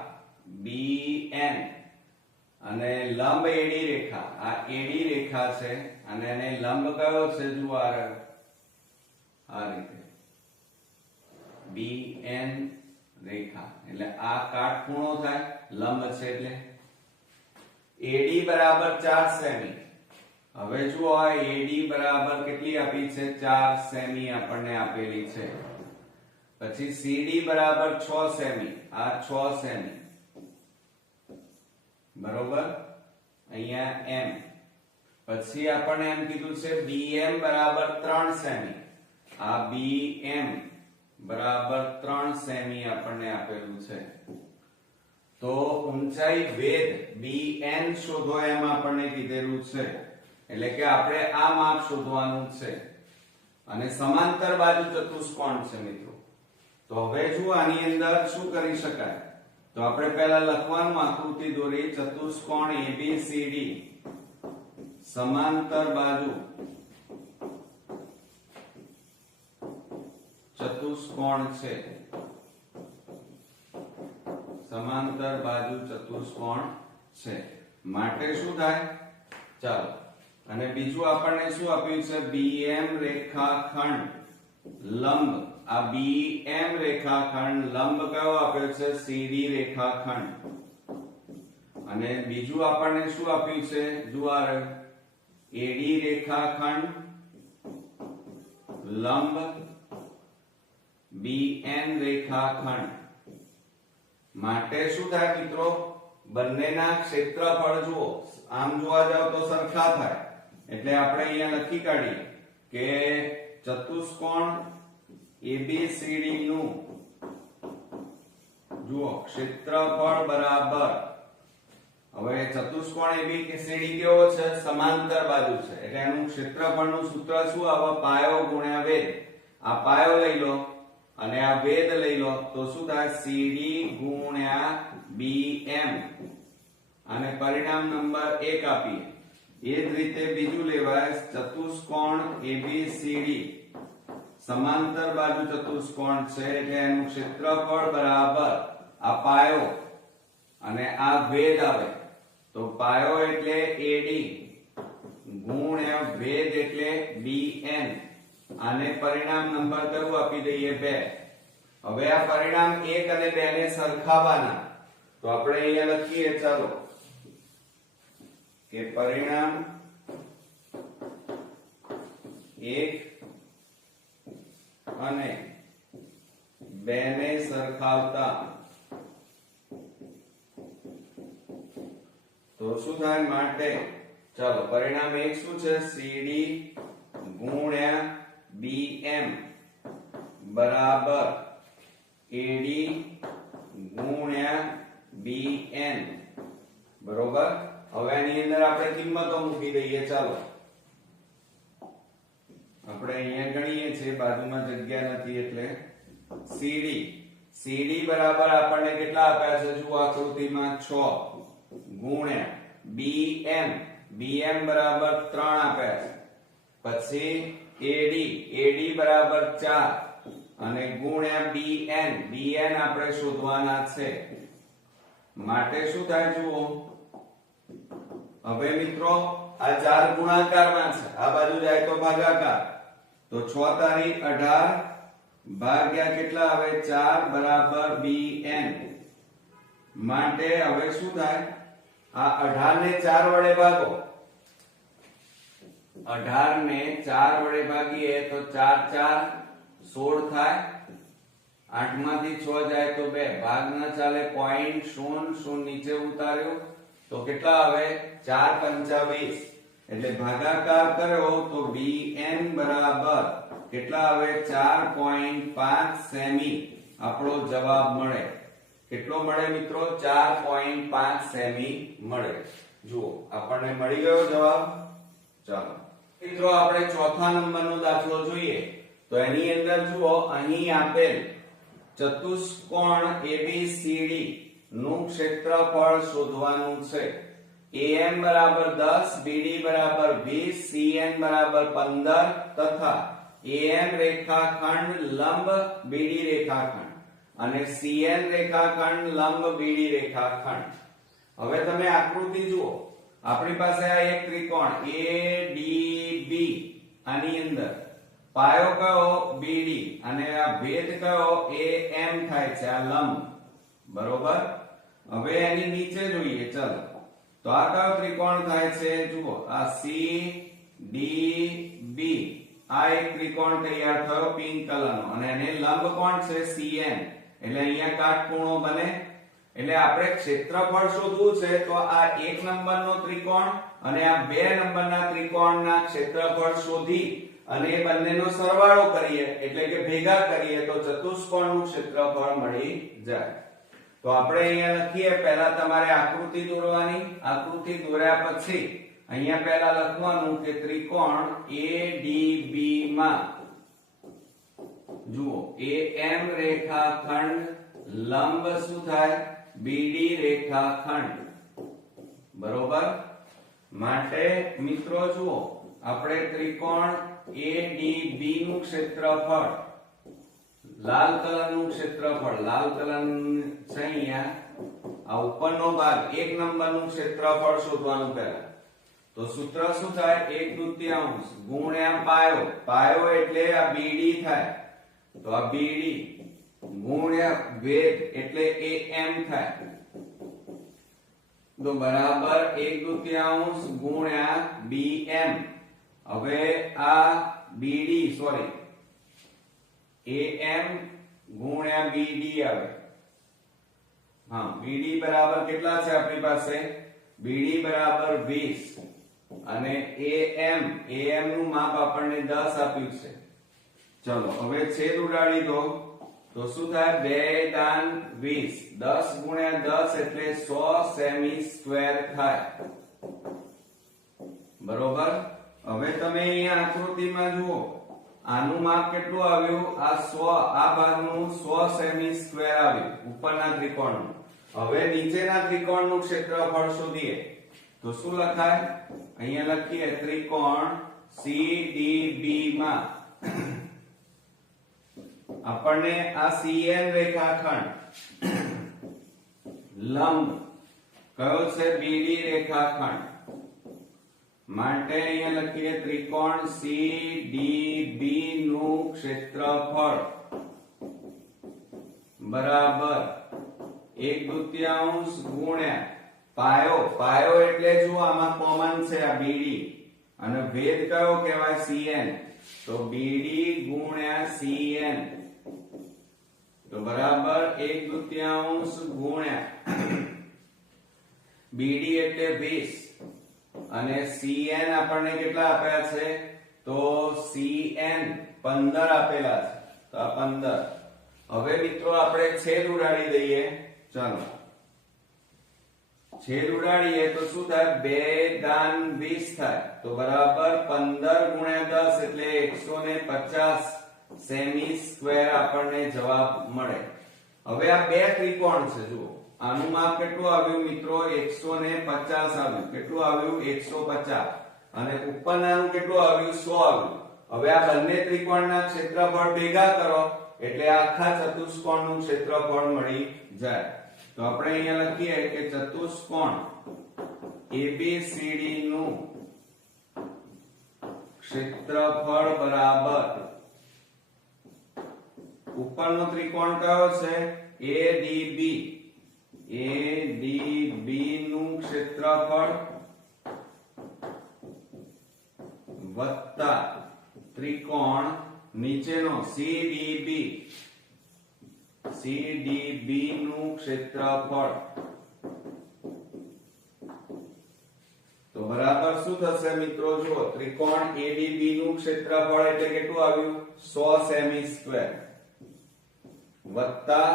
BN અને લંબ AD રેખા, આ AD રેખા છે અને એને લંબ કયો છે જુઓ આ રીતે BN રેખા, એટલે આ કાટખૂણો થાય, લંબ છે એટલે AD બરાબર 4 સેમી. હવે જુઓ આ AD બરાબર કેટલી આપી છે 4 સેમી આપણને આપેલી છે. પછી CD બરાબર 6 સેમી, આ 6 સેમી બરોબર, અહીંયા M. પછી આપણને એમ કીધું છે BM બરાબર 3 સેમી, આ BM બરાબર 3 સેમી આપણને આપેલું છે. તો ઊંચાઈ વેધ BN શોધો એમ આપણને કીધેલું છે, એટલે કે આપણે આ માપ શોધવાનું છે અને સમાંતર બાજુ ચતુષ્કોણ છે મિત્રો. તો હવે જો આની અંદર શું કરી શકાય, તો આપણે પહેલા લખવાનું આકૃતિ દોરી, ચતુષ્કોણ ABCD સમાંતર બાજુ ચતુષ્કોણ છે, સમાંતર બાજુ ચતુષ્કોણ છે માટે શું થાય, ચાલો. અને બીજું આપણને શું આપ્યું છે BM રેખાખંડ લંબ, આ BM રેખાખંડ લંબ કયો આપ્યો છે CD રેખાખંડ. અને બીજું આપણને શું આપ્યું છે જુઓ AD રેખાખંડ લંબ BN રેખાખંડ માટે શું થાય મિત્રો, બંનેના ક્ષેત્રફળ જુઓ, આમ જોવા જાવ તો સરખા થાય, એટલે આપણે અહીંયા લખી કાઢીએ કે ચતુષ્કોણ ABCD નું જુઓ ક્ષેત્રફળ બરાબર, હવે ચતુષ્કોણ ABCD કેવો છે સમાંતર બાજુ છે, એટલે એનું ક્ષેત્રફળનું સૂત્ર શું આવે પાયો ગુણ્યા વેધ. આ પાયો લઈ લો અને આ વેધ લઈ લો તો શું થાય CD ગુણ્યા BM અને પરિણામ નંબર 1 આપીએ. એ જ રીતે બીજું લેવાય ચતુષ્કોણ ABCD સમાંતર બાજુ ચતુષ્કોણ છે, એટલે એનું ક્ષેત્રફળ બરાબર આ પાયો અને આ વેધ આવે, તો પાયો એટલે AD ગુણ્યા વેધ એટલે BN અને પરિણામ નંબર કયું આપી દઈએ 2. હવે આ પરિણામ 1 અને 2 ને સરખાવવાના, તો આપણે અહીંયા લખીએ ચાલો કે પરિણામ 1 અને 2 ને સરખાવતા તો શું થાય માટે, ચાલો પરિણામ 1 શું છે CD ગુણ્યા BM બરાબર AD ગુણ્યા BN બરોબર. હવે આની અંદર આપણે કિંમતો મૂકી દઈએ, ચાલો આપણે અહીંયા ગણીએ છીએ, બાજુમાં જગ્યા નથી એટલે CD બરાબર આપણને કેટલા આપ્યા છે જુઓ આકૃતિમાં 6 ગુણ્યા BM બરાબર 3 આપ્યા છે, પછી AD બરાબર 4 અને ગુણ્યા BN આપણે શોધવાના છે માટે શું થાય જુઓ, હવે મિત્રો આ 4 ગુણાકારમાં છે, આ બાજુ જાય તો ભાગાકાર, તો 6 તારીખ 18 ભાગ્યા કેટલા આવે 4 બરાબર BN માટે હવે શું થાય, આ 18 ને 4 વડે ભાગો, 18 ને 4 વડે ભાગીએ તો 4 4 16 થાય, 8 માંથી 6 જાય તો 2, ભાગ ન ચાલે, પોઈન્ટ 0 નીચે ઉતાર્યો તો કેટલા આવે 4 પંચા 20, એટલે ભાગાકાર કર્યો તો BN બરાબર કેટલા આવે 4.5 સેમી આપણો જવાબ મળે. કેટલો મળે મિત્રો 4.5 સેમી મળે. જુઓ આપણને મળી ગયો જવાબ. ચાલો મિત્રો આપણે ચોથા નંબરનો દાખલો જોઈએ, તો એની અંદર જુઓ અહીં આપેલ ચતુષ્કોણ ABCD નું ક્ષેત્રફળ શોધવાનું છે. AM બરાબર 10, BD બરાબર 20, CN બરાબર 15 તથા AM રેખાખંડ લંબ BD રેખાખંડ અને CN રેખાખંડ લંબ BD રેખાખંડ. હવે તમે આકૃતિ જુઓ. આપણી પાસે આ એક ત્રિકોણ ADB, આની અંદર પાયો કયો BD અને આ ભેદ કયો AM થાય છે, આ લંબ. બરોબર. હવે એની નીચે જોઈએ. ચલો તો આ કયો ત્રિકોણ થાય છે? જુઓ આ CDB, આ એક ત્રિકોણ તૈયાર થયો પિંક કલરનો અને એને લંબ કોણ છે? CN. એટલે અહીંયા કાટખૂણો બને. એટલે આપણે ક્ષેત્રફળ શોધવું છે તો આ 1 નંબરનો ત્રિકોણ અને આ 2 નંબરના ત્રિકોણના ક્ષેત્રફળ શોધી અને એ બંનેનો સરવાળો કરીએ એટલે કે ભેગા કરીએ તો ચતુષ્કોણનું ક્ષેત્રફળ મળી જાય. તો આપણે અહીંયા લખીએ. પહેલા તમારે આકૃતિ દોરવાની. આકૃતિ દોર્યા પછી અહીંયા પહેલા લખવાનું કે ત્રિકોણ ADB માં જુઓ AM રેખાખંડ લંબ શું થાય? BD રેખાખંડ. બરોબર. માટે મિત્રો જુઓ આપણે ત્રિકોણ ADB નું ક્ષેત્રફળ, લાલ કલરનું ક્ષેત્રફળ, લાલ કલરનું છે અહીંયા આ ઉપરનો ભાગ 1 નંબરનું ક્ષેત્રફળ શોધવાનું પહેલા. તો સૂત્ર શું થાય? 1/2 ગુણ્યા પાયો. પાયો એટલે આ BD થાય. તો આ BD ગુણ્યા ભેદ એટલે AM થાય. તો બરાબર 1/2 ગુણ્યા BM. હવે આ BD સોરી AM ગુણ્યા BD આવે. હા, BD બરાબર કેટલા છે આપણી પાસે? BD બરાબર 20 અને AM નું માપ આપણને 10 આપ્યું છે. ચલો હવે છેદ ઉડાડી દો. તો શું થાય? 2 × 20. 10 ગુણ્યા 10 એટલે 100 સેમી સ્ક્વેર થાય. બરોબર. હવે તમે અહીંયા આકૃતિમાં જુઓ આનું માપ કેટલું આવ્યું? આ 100, આ ભાગનું 100 સેમી સ્ક્વેર આવ્યું ઉપરના ત્રિકોણનું. હવે નીચેના ત્રિકોણનું ક્ષેત્રફળ શોધીએ. તો શું લખાય? અહીંયા લખીએ ત્રિકોણ CDB માં આપણને આ CN રેખાખંડ લંબ કયો છે? BD રેખાખંડ. માટે અહીંયા લખીએ ત્રિકોણ CDB નું ક્ષેત્રફળ બરાબર 1/2 ગુણ્યા પાયો. પાયો એટલે જો આમાં કોમન છે આ BD અને ભેદ કયો કહેવાય? CN. તો BD ગુણ્યા CN તો બરાબર 1/2 ગુણ્યા BD એટલે 20 અને CN આપણને કેટલા આપ્યા છે? તો CN 15 આપેલા છે. તો આ 15. હવે મિત્રો આપણે છેદ ઉડાડી દઈએ. ચાલો છેદ ઉડાડીએ તો શું થાય? 2 × 20 થાય. તો બરાબર 15 ગુણ્યા 10 એટલે 150 સેમી સ્ક્વેર આપણને જવાબ મળે. હવે આ બે ત્રિકોણ છે. જુઓ આનું માપ કેટલું આવ્યું મિત્રો? 150 આવ્યું. કેટલું આવ્યું? 150. અને ઉપરનાનું કેટલું આવ્યું? 100 આવ્યું. હવે આ બંને ત્રિકોણના ક્ષેત્રફળ ભેગા કરો એટલે આખા ચતુષ્કોણનું ક્ષેત્રફળ મળી જાય. તો આપણે અહીંયા લખીએ કે ચતુષ્કોણ ABCD નું ક્ષેત્રફળ બરાબર ઉપરનો ત્રિકોણ કયો છે? ADB. ADB નું ક્ષેત્રફળ વત્તા ત્રિકોણ નીચેનો CDB. CDB નું ક્ષેત્રફળ તો બરાબર શું થશે મિત્રો? જુઓ ત્રિકોણ ADB નું ક્ષેત્રફળ એટલે કેટલું આવ્યું? 100 સેમી સ્ક્વેર વત્તા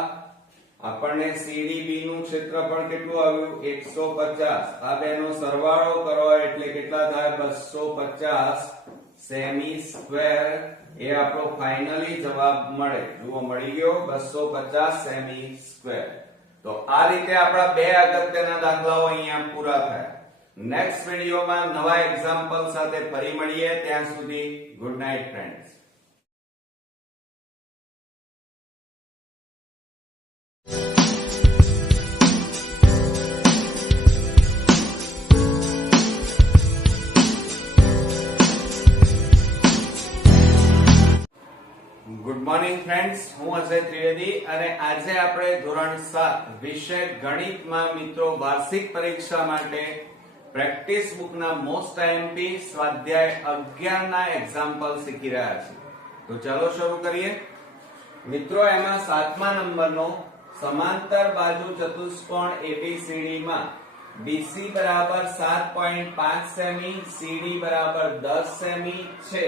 આપણને CDB નું ક્ષેત્રફળ કેટલું આવ્યું? 150. આ બેનો સરવાળો કરો એટલે કેટલા થાય? 250 સેમી સ્ક્વેર. એ આપણો ફાઇનલી જવાબ મળે. જુઓ મળી ગયો 250 સેમી સ્ક્વેર. તો આ રીતે આપણા બે અગત્યના દાખલાઓ અહીંયા પૂરા થયા. નેક્સ્ટ વિડિયોમાં નવા એક્ઝામ્પલ સાથે ફરી મળીએ. ત્યાં સુધી ગુડ નાઇટ ફ્રેન્ડ્સ. ફ્રેન્ડ્સ, હું અજય ત્રિવેદી અને આજે આપણે ધોરણ 7 વિષય ગણિતમાં મિત્રો વાર્ષિક પરીક્ષા માટે પ્રેક્ટિસ બુકના મોસ્ટ આઈએમપી સ્વાધ્યાય 11 ના એક્ઝામ્પલ શીખી રહ્યા છીએ. તો ચાલો શરૂ કરીએ. મિત્રો એમાં 7મા નંબરનો સમાંતર બાજુ ચતુષ્કોણ ABCD માં BC બરાબર 7.5 સેમી, CD બરાબર 10 સેમી છે.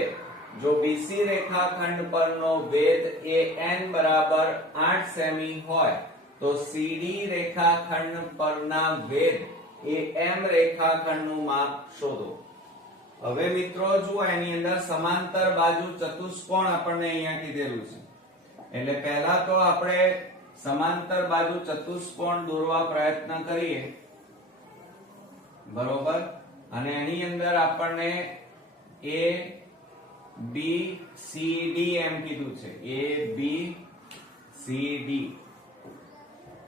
જો BC રેખાખંડ પરનો વેધ AN બરાબર 8 સેમી હોય તો CD રેખાખંડ પરના વેધ AM રેખાખંડનું માપ શોધો. હવે મિત્રો જુઓ, એની અંદર સમાંતર બાજુ ચતુષ્કોણ આપણને અહીંયા કીધેલું છે. એટલે પહેલા તો આપણે સમાંતર બાજુ ચતુષ્કોણ દોરવા પ્રયત્ન કરીએ, બરોબર. અને એની અંદર આપણને A B C D એમ કીધું છે. A B C D.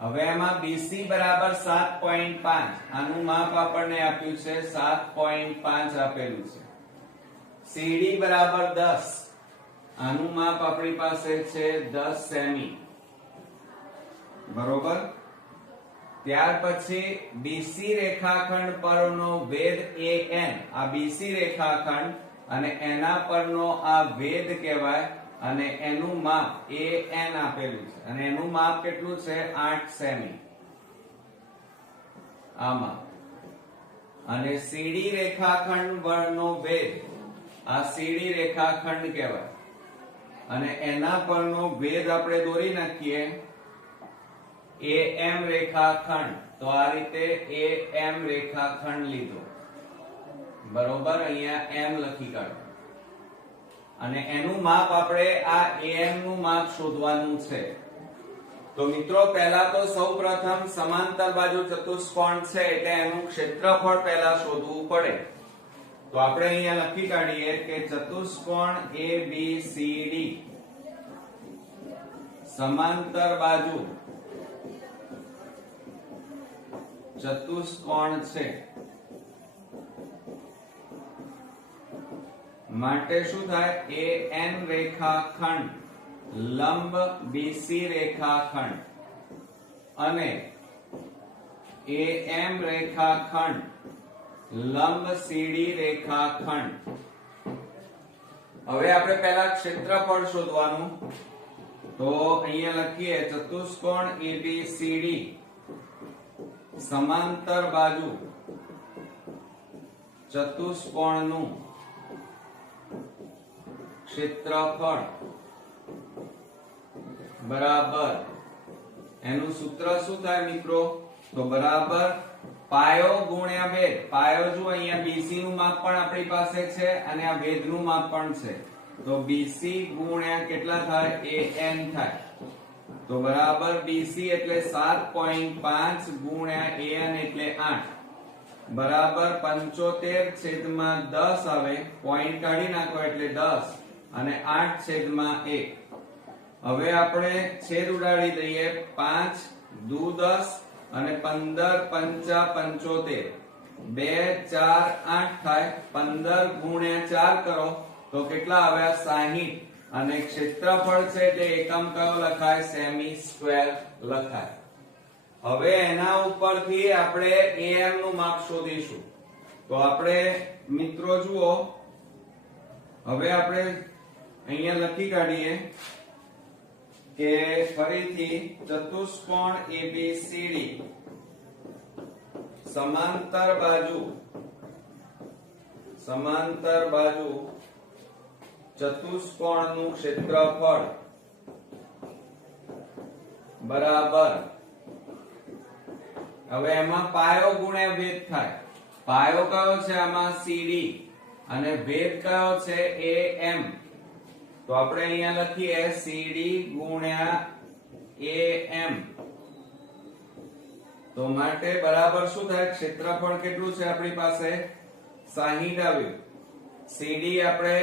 હવે એમાં BC બરાબર 7.5, આનું માપ આપણને આપ્યું છે 7.5 આપેલું છે. CD બરાબર 10, આનું માપ આપણી પાસે છે 10 સેમી, બરોબર. ત્યાર પછી BC રેખાખંડ પરનો વેધ AN, આ BC રેખાખંડ અને એના પરનો આ વેધ કહેવાય, અને એનું માપ AN આપેલું છે અને એનું માપ કેટલું છે 8 સેમી આમાં. અને CD રેખાખંડ પરનો વેધ, આ CD રેખાખંડ કહેવાય અને એના પરનો વેધ આપણે દોરી નાખીએ AM રેખાખંડ. તો આ રીતે AM રેખાખંડ લીધો, બરોબર. અહીંયા M લખી કાઢો અને એનું માપ આપણે આ AM નું માપ શોધવાનું છે. તો મિત્રો પહેલા તો સૌપ્રથમ સમાંતર બાજુ ચતુષ્કોણ છે એટલે એનું ક્ષેત્રફળ પહેલા શોધવું પડે. તો આપણે અહીંયા લખી કાઢીએ કે ચતુષ્કોણ ABCD સમાંતર બાજુ ચતુષ્કોણ છે માટે શું થાય, AN રેખાખંડ લંબ BC રેખાખંડ અને AM રેખાખંડ લંબ CD રેખાખંડ. હવે આપણે પહેલા ક્ષેત્રફળ શોધવાનું. તો અહીંયા લખીએ ચતુષ્કોણ ABCD સમાંતર બાજુ ચતુષ્કોણનું ક્ષેત્રફળ બરાબર, એનું સૂત્ર શું થાય મિત્રો, તો બરાબર પાયો ગુણ્યા વેધ. પાયો જો અહીંયા BC નું માપ પણ આપણી પાસે છે અને આ વેધ નું માપ પણ છે. તો BC ગુણ્યા કેટલા થાય, AN થાય. તો બરાબર BC એટલે 7.5 ગુણ્યા AN એટલે 8 બરાબર 75/10 આવે. પોઈન્ટ કાઢી નાખો એટલે 10 અને 8/1. હવે આપણે છેદ ઉડાડી દઈએ. 5 દુ 10 અને 15 પંચા 75, 2 4 8 થાય. 15 ગુણ્યા 4 કરો તો કેટલા આવ્યા, 60. અને ક્ષેત્રફળ છે એટલે એકમ કયો લખાય, સેમી સ્ક્વેર લખાય. હવે એના ઉપરથી આપણે AM નું માપ શોધીશું. તો આપણે મિત્રો જુઓ, હવે આપણે અહીંયા લખી કાઢીએ કે ફરીથી ચતુષ્કોણ ABCD સમાંતર બાજુ ચતુષ્કોણનું ક્ષેત્રફળ બરાબર. હવે એમાં પાયો ગુણ્યા વેધ થાય. પાયો કયો છે આમાં, CD, અને વેધ કયો છે, AM. તો આપણે અહીંયા લખીએ CD ગુણ્યા AM. તો માટે બરાબર શું થાય, ક્ષેત્રફળ કેટલું છે આપણી પાસે, 60 આવ્યું. CD આપણે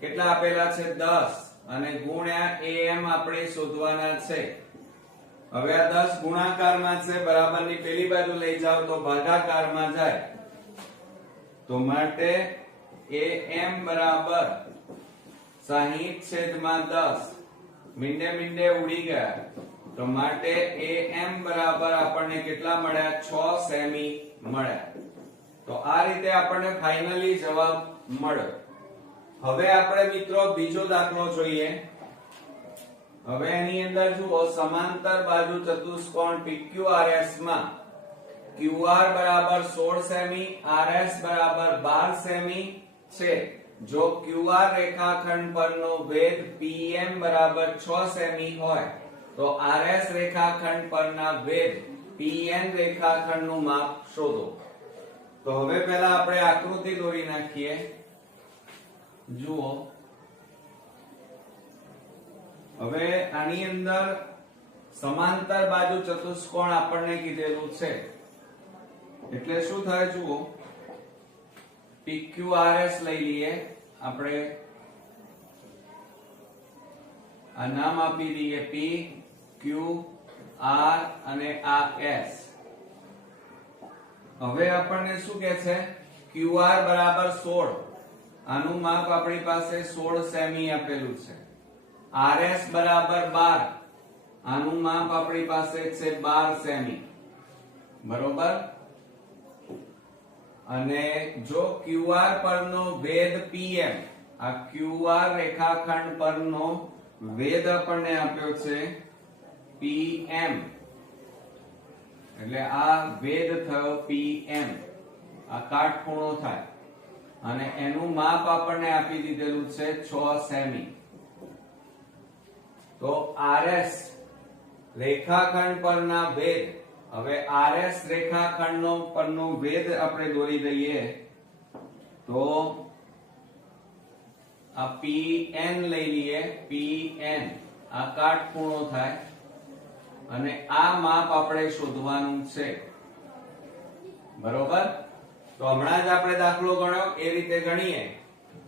કેટલા આપેલા છે, 10, અને ગુણ્યા AM આપણે શોધવાના છે. હવે આ 10 ગુણાકારમાં છે, બરાબરની પેલી બાજુ લઈ જાઓ તો ભાગાકારમાં જાય. તો માટે AM બરાબર 60/10 મીંડે મીંડે ઉડી ગયા, તો માટે AM બરાબર આપણને કેટલા મળ્યા? 6 સેમી મળ્યા. તો આ રીતે આપણને ફાઇનલી જવાબ મળ્યો. હવે આપણે મિત્રો બીજો દાખલો જોઈએ. હવે એની અંદર જુઓ, સમાંતર બાજુ ચતુષ્કોણ PQRS માં QR બરાબર 16 સેમી, RS બરાબર 12 સેમી છે. જો QR રેખાખંડ પરનો ભેદ PM બરાબર 6 સેમી હોય તો RS રેખાખંડ પરના ભેદ PN રેખાખંડનું માપ શોધો. તો હવે પહેલા આપણે આકૃતિ દોરી નાખીએ. જુઓ, હવે આની અંદર સમાંતર બાજુ ચતુષ્કોણ આપણને કીધેલું છે, એટલે શું થાય જુઓ, PQRS લઈ લઈએ આપણે, આ નામ આપી દઈએ P Q R અને આ S. હવે આપણને શું કહે છે? QR બરાબર 16, આનું માપ આપણી પાસે 16 સેમી આપેલું છે. RS બરાબર 12, આનું માપ આપણી પાસે છે 12 સેમી, બરોબર. અને જો QR પરનો ભેદ PM, આ QR રેખાખંડ પરનો ભેદ આપણને આપ્યો છે PM, એટલે આ ભેદ થયો PM, આ કાટખૂણો થાય, અને એનું માપ આપણને આપી દીધેલું છે 6 સેમી. તો RS રેખાખંડ પરના ભેદ, હવે RS રેખાખંડનો પરનો ભેદ આપણે દોરી દઈએ, તો આ PN લઈ લઈએ. PN આ કાટખૂણો થાય, અને આ માપ આપણે શોધવાનું છે, બરોબર. તો હમણાં જ આપણે દાખલો ગણ્યો એ રીતે ગણીએ.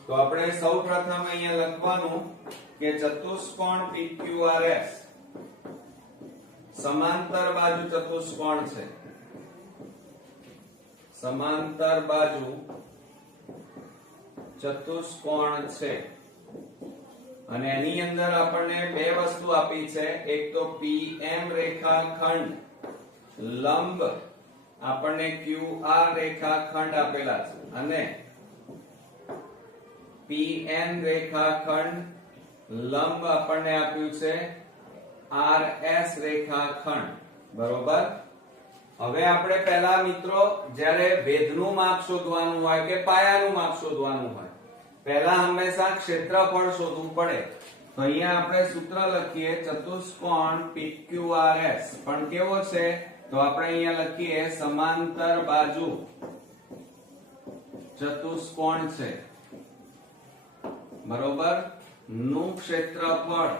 તો આપણે સૌપ્રથમ અહીંયા લખવાનું કે ચતુષ્કોણ PQRS સમાંતર બાજુ ચતુષ્કોણ છે. સમાંતર બાજુ ચતુષ્કોણ છે, અને એની અંદર આપણને બે વસ્તુ આપી છે. એક તો PM રેખાખંડ લંબ આપણને QR રેખાખંડ આપેલા છે, અને PN રેખાખંડ લંબ આપણને આપ્યું છે RS રેખાખંડ, બરોબર. હવે આપણે પહેલા મિત્રો જ્યારે ભેદનું માપ શોધવાનું હોય કે પાયાનું માપ શોધવાનું હોય, પહેલા હંમેશા ક્ષેત્રફળ શોધવું પડે. તો અહીંયા આપણે સૂત્ર લખીએ, ચતુષ્કોણ PQRS પણ કેવો છે? તો આપણે અહીંયા લખીએ સમાંતર બાજુ ચતુષ્કોણ છે, બરોબર. નું ક્ષેત્રફળ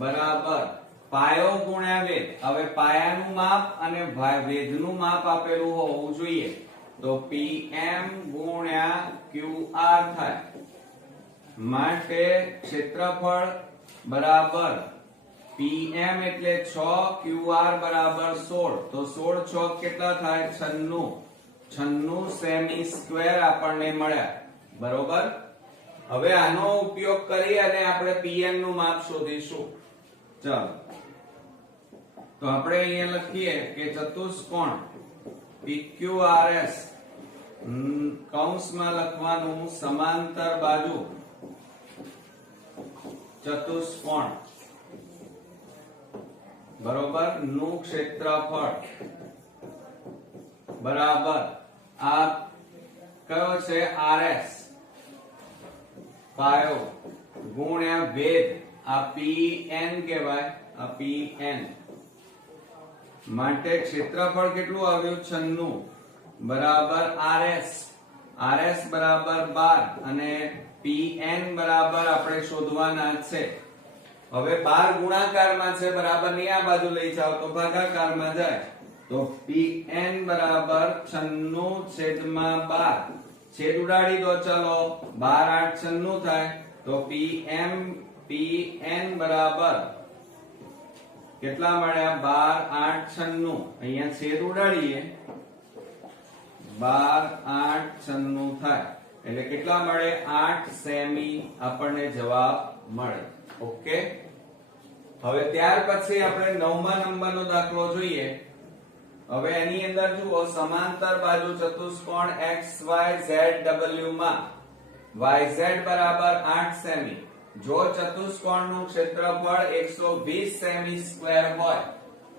બરાબર પાયો ગુણ્યા વેધ. હવે પાયાનું માપ અને વેધનું માપ આપેલું હોવું જોઈએ, તો PM ગુણ્યા QR થાય. માટે ક્ષેત્રફળ બરાબર PM એટલે 6, QR બરાબર 16, તો 16 6 કેટલા થાય? 96 સેમી સ્ક્વેર આપણને મળ્યા, બરોબર. હવે આનો ઉપયોગ કરી અને આપણે PM નું માપ શોધીશું. ચાલો, તો આપણે અહીંયા લખીએ કે ચતુષ્કોણ PQRS કૌંસમાં લખવાનું સમાંતર બાજુ ચતુષ્કોણ, બરોબર, નું ક્ષેત્રફળ બરાબર આ કયો છે? RS પાયો ગુણ્યા ભેદ, આ PN કહેવાય, આ PN. માટે ક્ષેત્રફળ કેટલું આવ્યું? 96 બરાબર RS બરાબર 12, અને PN બરાબર આપણે શોધવાના છે. હવે 12 ગુણાકારમાં છે, બરાબર ની આ બાજુ લઈ જાઓ તો ભાગાકારમાં જાય, તો PN બરાબર 96/12. છેદ ઉડાડી દો, ચલો 12 8 96 થાય, તો PN બરાબર કેટલા મળ્યા? 12 8 96. અહીંયા છેદ ઉડાડીએ, 12 8 96 થાય, એટલે કેટલા મળે? 8 સેમી આપણને જવાબ મળે. ઓકે, હવે ત્યાર પછી આપણે 9મા નંબરનો દાખલો જોઈએ. હવે એની અંદર જુઓ, સમાંતર બાજુ ચતુષ્કોણ XYZW માં YZ બરાબર 8 સેમી. જો ચતુષ્કોણનું ક્ષેત્રફળ 120 સેમી સ્ક્વેર હોય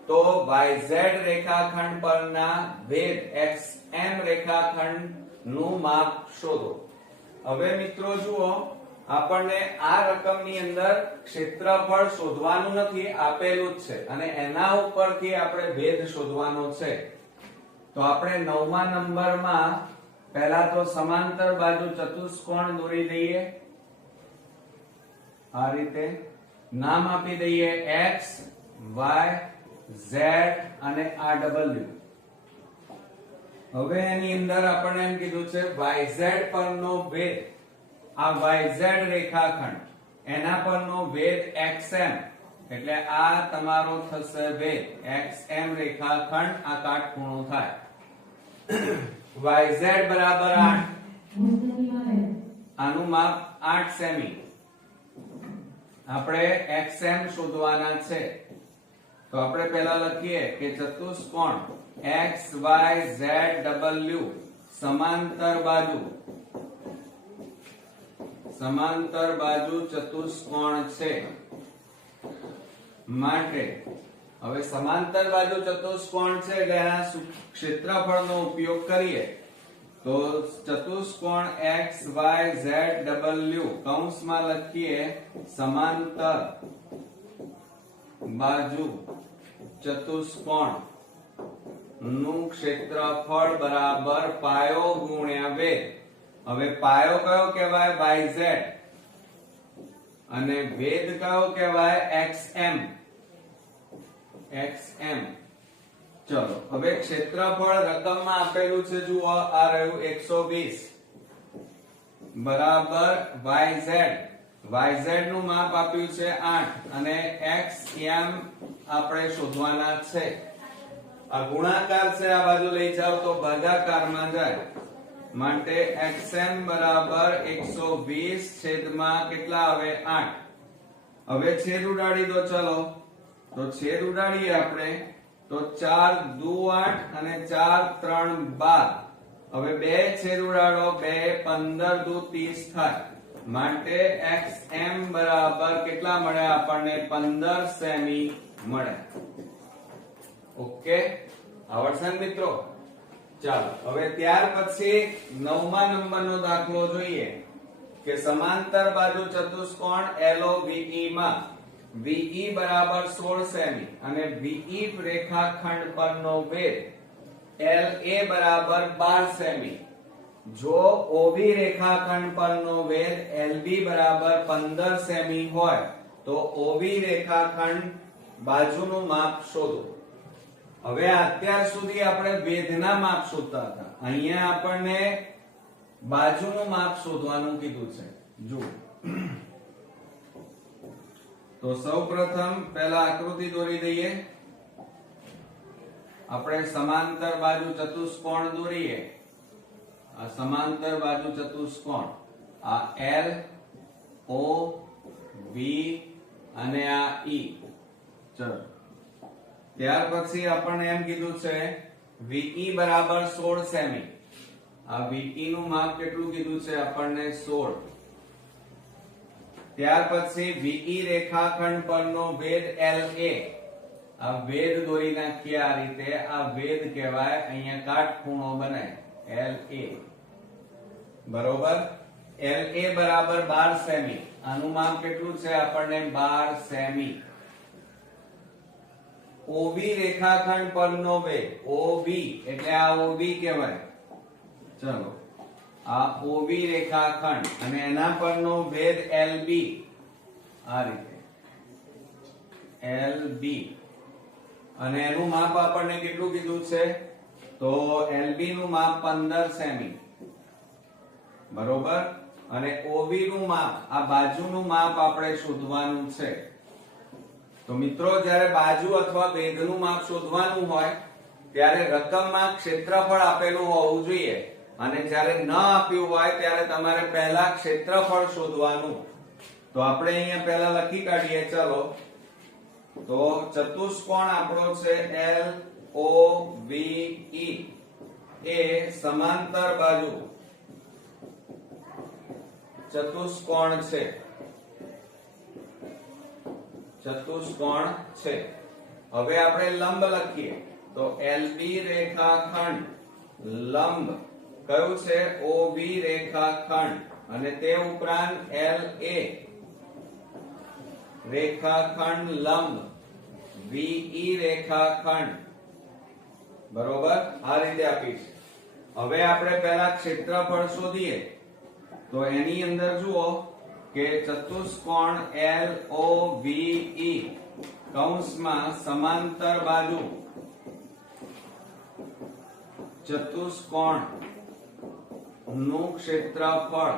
તો YZ રેખાખંડ પરના ભેદ XM રેખાખંડનું માપ શોધો. હવે મિત્રો જુઓ, આપણને આ રકમની અંદર ક્ષેત્રફળ શોધવાનું નથી, આપેલું જ છે અને એના ઉપરથી આપણે ભેદ શોધવાનો છે. તો આપણે 9મા નંબરમાં પહેલા તો સમાંતર બાજુ ચતુષ્કોણ દોરી દઈએ. આ રીતે નામ આપી દઈએ x, y, z અને આ w. હવે એની અંદર આપણને એમ કીધું છે YZ પરનો ભેદ, આ YZ રેખાખંડ એના પરનો ભેદ XM, એટલે આ તમારો થશે ભેદ XM રેખાખંડ, આ કાટખૂણો થાય. YZ બરાબર 8, આનું માપ 8 સેમી. આપણે XM શોધવાના છે. તો આપણે પહેલા લખીએ કે ચતુષ્કોણ XYZW સમાંતર બાજુ ચતુષ્કોણ છે. માટે હવે સમાંતર બાજુ ચતુષ્કોણ છે એટલે એના ક્ષેત્રફળનો ઉપયોગ કરીએ. તો ચતુષ્કોણ XYZW કૌંસમાં લખીએ સમાંતર બાજુ ચતુષ્કોણ નું ક્ષેત્રફળ બરાબર પાયો ગુણ્યા વેધ. હવે પાયો કયો કહેવાય? YZ અને વેધ કયો કહેવાય? XM. ચલો હવે ક્ષેત્રફળ રકમમાં આપેલું છે, જુઓ આ રહ્યું 120 બરાબર YZ. YZ નું માપ આપ્યું છે 8 અને XM આપણે શોધવાના છે. આ ગુણાકાર છે, આ બાજુ લઈ જાવ તો ભાગાકારમાં જાય. માટે XM બરાબર 120 છેદમાં કેટલા આવે? 8. હવે છેદ ઉડાડી દો. ચલો તો છેદ ઉડાડીએ આપણે. તો 4 દુ 8 અને 4 3 12. હવે બે છેદ ઉડાડો, 2 15 દુ 30 થાય. માટે XM બરાબર કેટલા મળે આપણને? 15 સેમી મળે. ઓકે, આવડશે મિત્રો? ચાલો હવે ત્યાર પછી 9મા નંબરનો દાખલો જોઈએ કે સમાંતર બાજુ ચતુષ્કોણ LOVE માં VE બરાબર 16 સેમી અને VE રેખાખંડ પરનો ભેદ LA બરાબર 12 સેમી. જો OB રેખાખંડ પરનો ભેદ LB બરાબર 15 સેમી હોય તો OB રેખાખંડ બાજુનું માપ શોધો. હવે અત્યાર સુધી આપણે ભેદના માપ શોધતા હતા, અહીંયા આપણને બાજુનું માપ શોધવાનું કીધું છે. જુઓ, તો સૌપ્રથમ પહેલા આકૃતિ દોરી દઈએ. આપણે સમાંતર બાજુ ચતુષ્કોણ દોરીએ. આ સમાંતર બાજુ ચતુષ્કોણ, આ L O V અને આ E. ચલો ત્યાર પછી આપણને એમ કીધું છે VE બરાબર 16 સેમી. આ VE નું માપ કેટલું કીધું છે આપણને? 16. ત્યાર પછી VE રેખાખંડ પરનો ભેદ LA. આ ભેદ દોરી નાખીએ આ રીતે. આ ભેદ કહેવાય, અહીંયા કાટખૂણો બનાય LA. બરોબર. LA બરાબર 12 સેમી. આનું માપ કેટલું છે આપણને? 12 સેમી. OB રેખાખંડ પરનો ભેદ OB એટલે આ OB કહેવાય. ચલો આ OB રેખાખંડ અને એના પરનો ભેદ LB. આ રીતે LB અને એનું માપ આપણને કેટલું કીધું છે? તો LB નું માપ 15 સેમી. બરોબર. અને OB નું માપ, આ બાજુનું માપ આપણે શોધવાનું છે. તો મિત્રો જ્યારે બાજુ અથવા ભેદનું માપ શોધવાનું હોય ત્યારે રકમમાં ક્ષેત્રફળ આપેલું હોવું જોઈએ અને જ્યારે ન આપ્યું હોય ત્યારે તમારે પહેલા ક્ષેત્રફળ શોધવાનું. તો આપણે અહીંયા પહેલા લખી કાઢીએ ચાલો. તો ચતુષ્કોણ આપણો છે LOVE એ સમાંતર બાજુ ચતુષ્કોણ છે. ચતુષ્કોણ છે. હવે આપણે લંબ લખીએ તો LB રેખાખંડ લંબ કયું છે OB રેખાખંડ અને તે ઉપરાંત LA રેખાખંડ લંબ VE રેખાખંડ બરોબર આ રીતે આપીશ. હવે આપણે પહેલા ક્ષેત્રફળ શોધીએ તો એની અંદર જુઓ કે ચતુષ્કોણ LOVE કૌંસમાં સમાંતર બાજુ ચતુષ્કોણ નું ક્ષેત્રફળ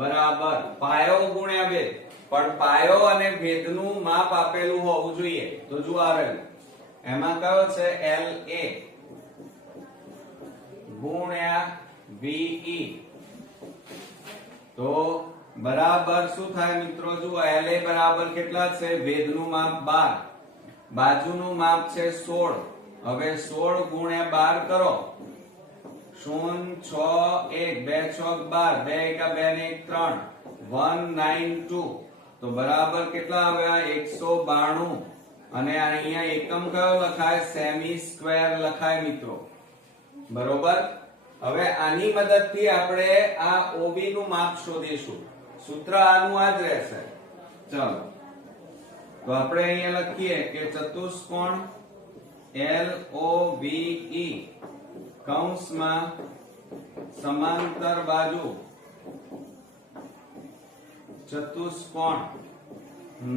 બરાબર પાયો ગુણ્યા ભેદ. પણ પાયો અને ભેદનું માપ આપેલું હોવું જોઈએ. તો જુઓ આ રહ્યું એમાં કયો છે LA ગુણ્યા VE તો બરાબર શું થાય મિત્રો? જુઓ LA બરાબર કેટલા છે? ભેદનું માપ 12, બાજુનું માપ છે 16. હવે 16 ગુણ્યા 12 કરો 0 6 1 2 6 12 2 1 2 ને 1 3 192 તો બરાબર કેટલા આવ્યા? 192. અને અહીંયા એકમ કયો લખાય? સેમી સ્ક્વેર લખાય મિત્રો બરોબર. હવે આની મદદથી આપણે આ OB નું માપ શોધીશું. સૂત્ર આનું આ જ રહેશે. ચાલો તો આપણે અહીંયા લખીએ કે ચતુષ્કોણ LOVE કૌંસમાં સમાંતર બાજુ ચતુષ્કોણ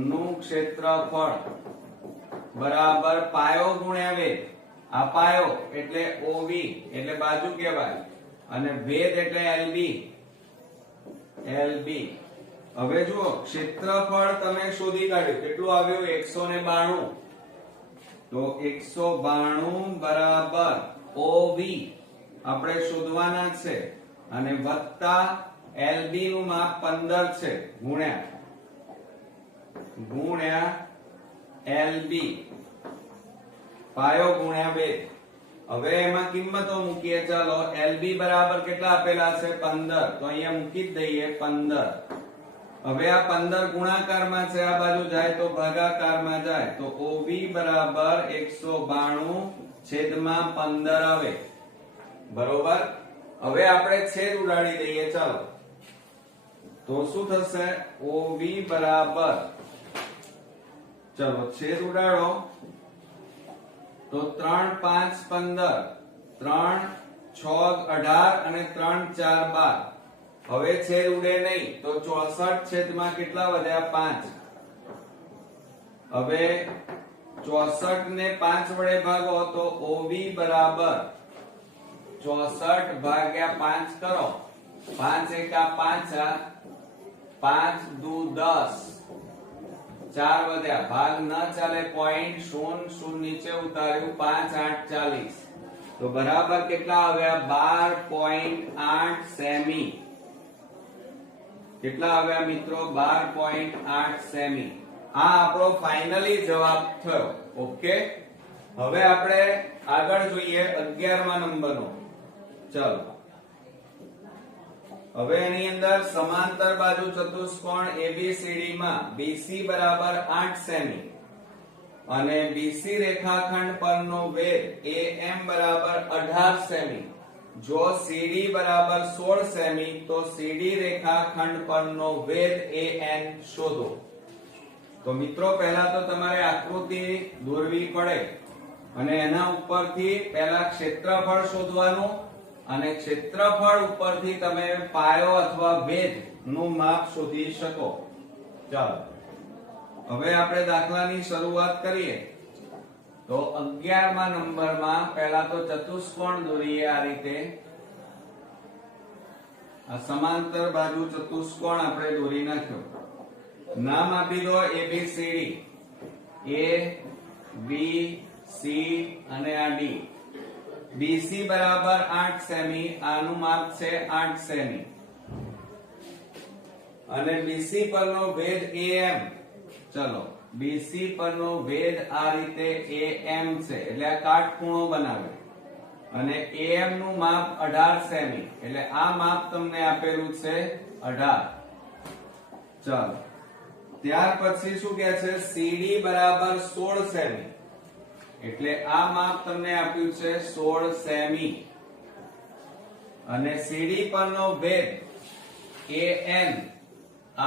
નું ક્ષેત્રફળ બરાબર પાયો ગુણ્યા વેદ. આ પાયો એટલે OB એટલે બાજુ કહેવાય અને વેદ એટલે LB. હવે જુઓ ક્ષેત્રફળ તમે શોધી કાઢ્યું કેટલું આવ્યું? 192. તો 192 બરાબર OB આપણે શોધવાના છે અને વત્તા LB નું માપ 15 છે ગુણ્યા LB પાયો ગુણ્યા 2. હવે એમાં કિંમતો મૂકીએ. ચાલો LB બરાબર કેટલા આપેલા છે? 15. તો અહીંયા મૂકી જ દઈએ 15. હવે આ 15 ગુણાકારમાં છે, આ બાજુ જાય તો ભાગાકારમાં જાય તો OB બરાબર 192 છેદમાં 15 આવે બરોબર. હવે આપણે છેદ ઉડાડી દઈએ. ચાલો તો શું થશે? OB બરાબર ચલો છેદ ઉડાડો તો 3 5 15 3 6 18 અને 3 4 12. હવે છેદ ઉડે નહીં તો 64 છેદમાં કેટલા વધ્યા? 5. હવે 64 ને 5 વડે ભાગો તો OB બરાબર 64 ભાગ્યા 5 કરો 5 એકા 5 5 દુ 10 4 વધ્યા ભાગ ન ચાલે પોઈન્ટ 0 0 નીચે ઉતાર્યું 5 8 40 તો બરાબર કેટલા આવ્યા? 12.8 સેમી. કેટલા આવ્યા મિત્રો? 12.8 સેમી. આ આપણો ફાઇનલી જવાબ થયો. ઓકે. હવે આપણે આગળ જોઈએ 11મા નંબરનો. ચાલો હવે એની અંદર સમાંતર બાજુ ચતુષ્કોણ ABCD માં BC બરાબર 8 સેમી અને BC રેખાખંડ પરનો વેધ AM બરાબર 18 સેમી. જો CD બરાબર 16 સેમી તો CD રેખાખંડ પરનો વેધ AN શોધો. તો મિત્રો પહેલા તો તમારે આકૃતિ દોરવી પડે અને એના ઉપરથી પહેલા ક્ષેત્રફળ શોધવાનું અને ક્ષેત્રફળ ઉપરથી તમે પાયો અથવા વેધ નું માપ શોધી શકો. ચાલો હવે આપણે દાખલાની શરૂઆત કરીએ. તો 11મા નંબરમાં પહેલા તો ચતુષ્કોણ દોરીએ. આ રીતે આ સમાંતર બાજુ ચતુષ્કોણ આપણે દોરી નાખ્યો. નામ આપી દો ABCD. A B C અને આ D. BC બરાબર 8 સેમી. આનું માપ છે 8 સેમી. અને BC પરનો ભેદ AM. ચલો BC પરનો ભેદ આ રીતે AM છે એટલે આ કાટખૂણો બનાવે અને AM નું માપ 18 સેમી એટલે આ માપ તમને આપેલું છે 18. ચલો ત્યાર પછી શું કહે છે CD બરાબર 16 સેમી એટલે આ માપ તમને આપ્યું છે 16 સેમી અને CD પરનો ભેદ AN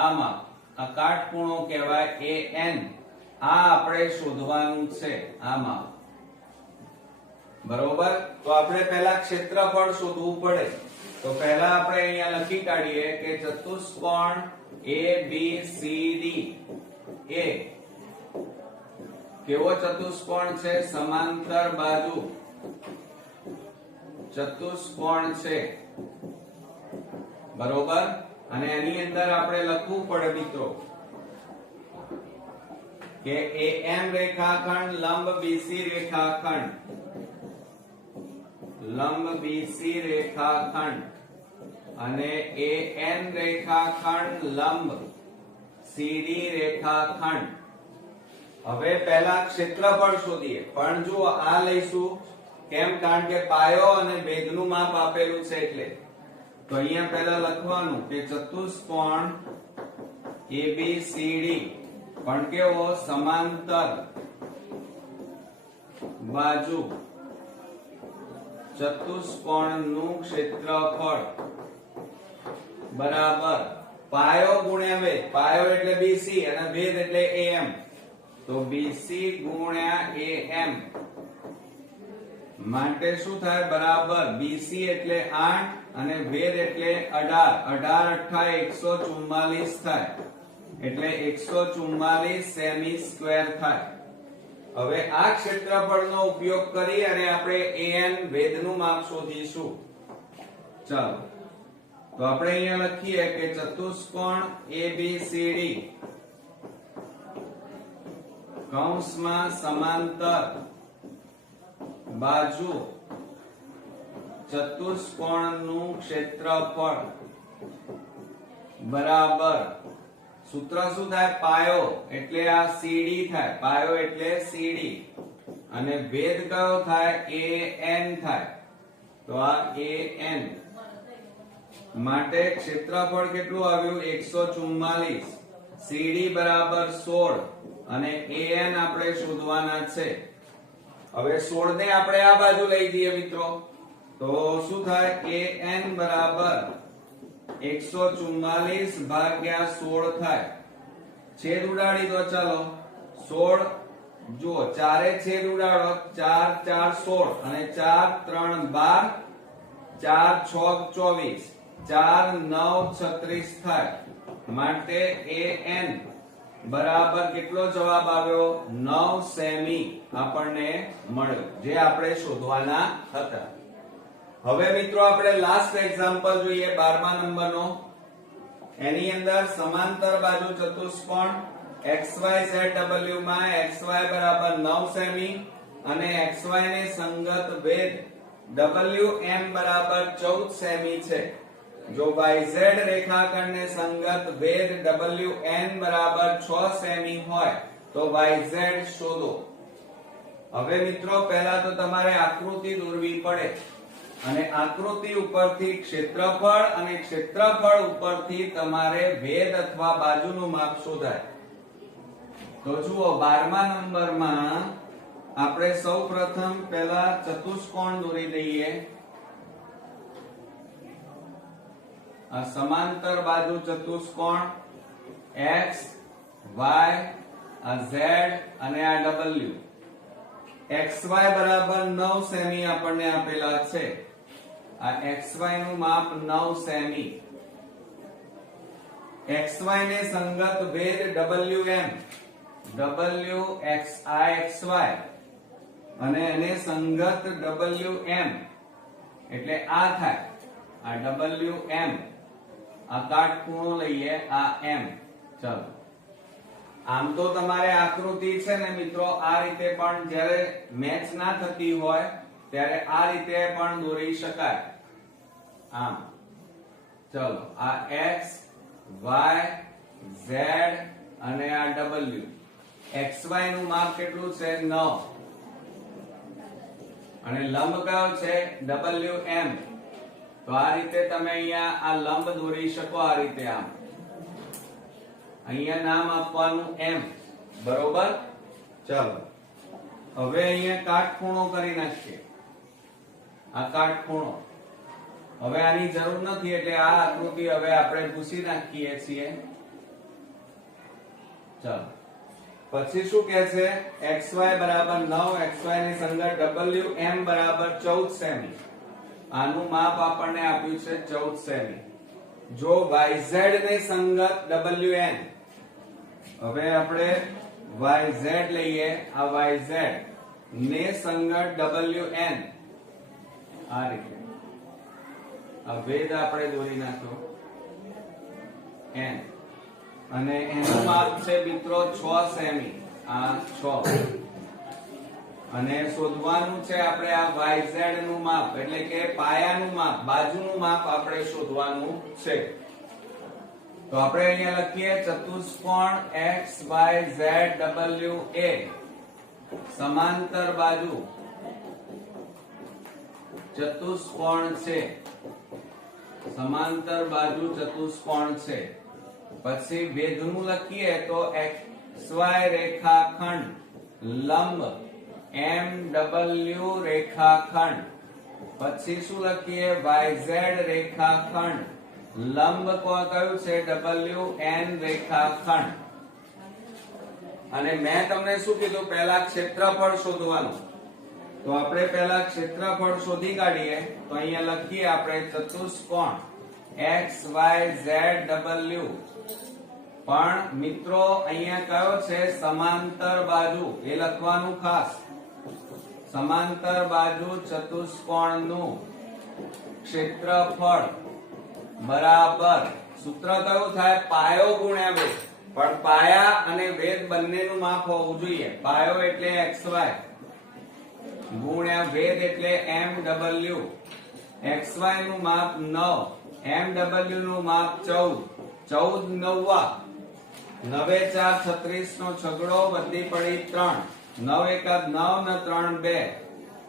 આ માપ આ કાટખૂણો કહેવાય AN આ આપણે શોધવાનું છે આ માપ બરોબર. તો આપણે પહેલા ક્ષેત્રફળ શોધવું પડે તો પહેલા આપણે અહીંયા લખી કાઢીએ કે ચતુષ્કોણ ABCD એ કેવો ચતુષ્કોણ છે સમાંતર બાજુ ચતુષ્કોણ છે બરોબર. અને એની અંદર આપણે લખવું પડે મિત્રો કે AM રેખાખંડ લંબ BC રેખાખંડ અને AN રેખાખંડ લંબ CD રેખાખંડ. હવે પહેલા ક્ષેત્રફળ શોધીએ પણ જો આ લઈશું કેમ કારણ કે પાયો અને ભેદનું માપ આપેલું છે એટલે તો અહીંયા પહેલા લખવાનું કે ચતુષ્કોણ ABCD પણ કેવો સમાંતર બાજુ ચતુષ્કોણનું ક્ષેત્રફળ બરાબર પાયો ગુણ્યા ભેદ. પાયો એટલે BC અને ભેદ એટલે AM તો BC ગુણ્યા AM માટે શું થાય બરાબર BC એટલે 8 અને ભેદ એટલે 18 144 થાય એટલે 144 સેમી સ્ક્વેર થાય. હવે આ ક્ષેત્રફળનો ઉપયોગ કરી અને આપણે AN ભેદનું માપ શોધીશું. ચાલો તો આપણે અહીંયા લખીએ કે ચતુષ્કોણ ABCD કૌંસમાં સમાંતર બાજુ ચતુષ્કોણનું ક્ષેત્રફળ બરાબર સૂત્ર શું થાય પાયો એટલે આ CD થાય પાયો એટલે CD અને ભેદ કયો થાય AN થાય તો આ AN માટે ક્ષેત્રફળ કેટલું આવ્યું 144 CD બરાબર 16 અને AN આપણે શોધવાના છે. હવે 16 ને આપણે આ બાજુ લઈ જઈએ મિત્રો તો શું થાય AN બરાબર 144 ભાગ્યા 16 થાય. છેદ ઉડાડી દો ચાલો 16 જુઓ ચારે છેદ ઉડાડો 4 4 16 અને 4 3 12 4 6 24 4 9 36 થાય માટે AN બરાબર કેટલો જવાબ આવ્યો 9 સેમી આપણને મળ્યો જે આપણે શોધવાના હતા. હવે મિત્રો આપણે લાસ્ટ એક્ઝામ્પલ જોઈએ 12મા નંબરનો. એની અંદર સમાંતર બાજુ ચતુષ્કોણ XYZW માં XY બરાબર 9 સેમી અને XY ને સંગત ભેદ WM બરાબર 14 સેમી છે. જો YZ રેખાખંડને સંગત ભેદ WN બરાબર 6 સેમી હોય તો YZ શોધો. હવે મિત્રો પહેલા તો તમારે આકૃતિ દોરવી પડે અને આકૃતિ ઉપરથી ક્ષેત્રફળ અને ક્ષેત્રફળ ઉપરથી તમારે ભેદ અથવા બાજુનું માપ શોધાય. તો જુઓ 12મા નંબરમાં આપણે સૌપ્રથમ પહેલા ચતુષ્કોણ દોરી દઈએ. આ સમાંતર બાજુ ચતુષ્કોણ X Y આ Z અને આ W. XY બરાબર 9 સેમી આપણને આપેલા છે. આ XY નું માપ 9 સેમી. XY ને સંગત ભેદ WM WXI અને એને સંગત WM એટલે આ થાય આ WM આ કાટખૂણો લઈએ આ M. ચલો આમ તો તમારે આકૃતિ છે ને મિત્રો આ રીતે પણ જ્યારે મેચ ના થતી હોય ત્યારે આ રીતે પણ દોરી શકાય આમ. ચલો આ X y z અને આ w. xy નું માપ કેટલું છે 9 અને લંબ કયો છે wm. તો આ રીતે તમે અહીંયા આ લંબ દોરી શકો આ રીતે આમ. અહીંયા નામ આપવાનું m. બરોબર. ચાલો હવે અહીંયા કાટખૂણો કરી નાખીએ. આ કાટખૂણો હવે આની જરૂર નથી એટલે આ આકૃતિ હવે આપણે ભૂસી નાખીએ છીએ. ચાલો પછી શું કહે છે xy બરાબર 9 xy ની સંગત wm બરાબર 14 સેમી. આનું માપ આપણને આપ્યું છે 14 સેમી. જો yz ને સંગત wn. હવે આપણે yz લઈએ. આ yz ને સંગત wn આ રીતે આ ભેદ આપણે દોરી નાખ્યો n અને એનું માપ છે મિત્રો 6 સેમી. આ 6 અને શોધવાનું છે આપણે આ yz નું માપ એટલે કે પાયાનું માપ બાજુનું માપ આપણે શોધવાનું છે. તો આપણે અહીંયા લખીએ ચતુષ્કોણ XYZWA સમાંતર બાજુ ચતુષ્કોણ છે. સમાંતર બાજુ ચતુષ્કોણ છે. પછી વેધનું લખીએ તો XY રેખાખંડ લંબ MW રેખાખંડ. પછી શું લખીએ YZ રેખાખંડ લંબ કયું છે WN રેખાખંડ. અને મેં તમને શું કીધું પહેલા ક્ષેત્રફળ શોધવાનું. તો આપણે પહેલા ક્ષેત્રફળ શોધી કાઢીએ. તો અહીંયા લખીએ આપણે ચતુષ્કોણ XYZW. પણ મિત્રો અહીંયા કયો છે સમાંતર બાજુ એ લખવાનું ખાસ. સમાંતર બાજુ ચતુષ્કોણનું ક્ષેત્રફળ બરાબર સૂત્ર કયું થાય પાયો ગુણ્યા વેદ. પણ પાયા અને વેદ બંનેનું માપ હોવું જોઈએ. પાયો એટલે xy ગુણ્યા વેદ એટલે mw. xy નું માપ 9 mw નું માપ 14 14 નવ્વા 9 4 36 નો છગડો વધી પડી 3 9 1 9 ને 3 2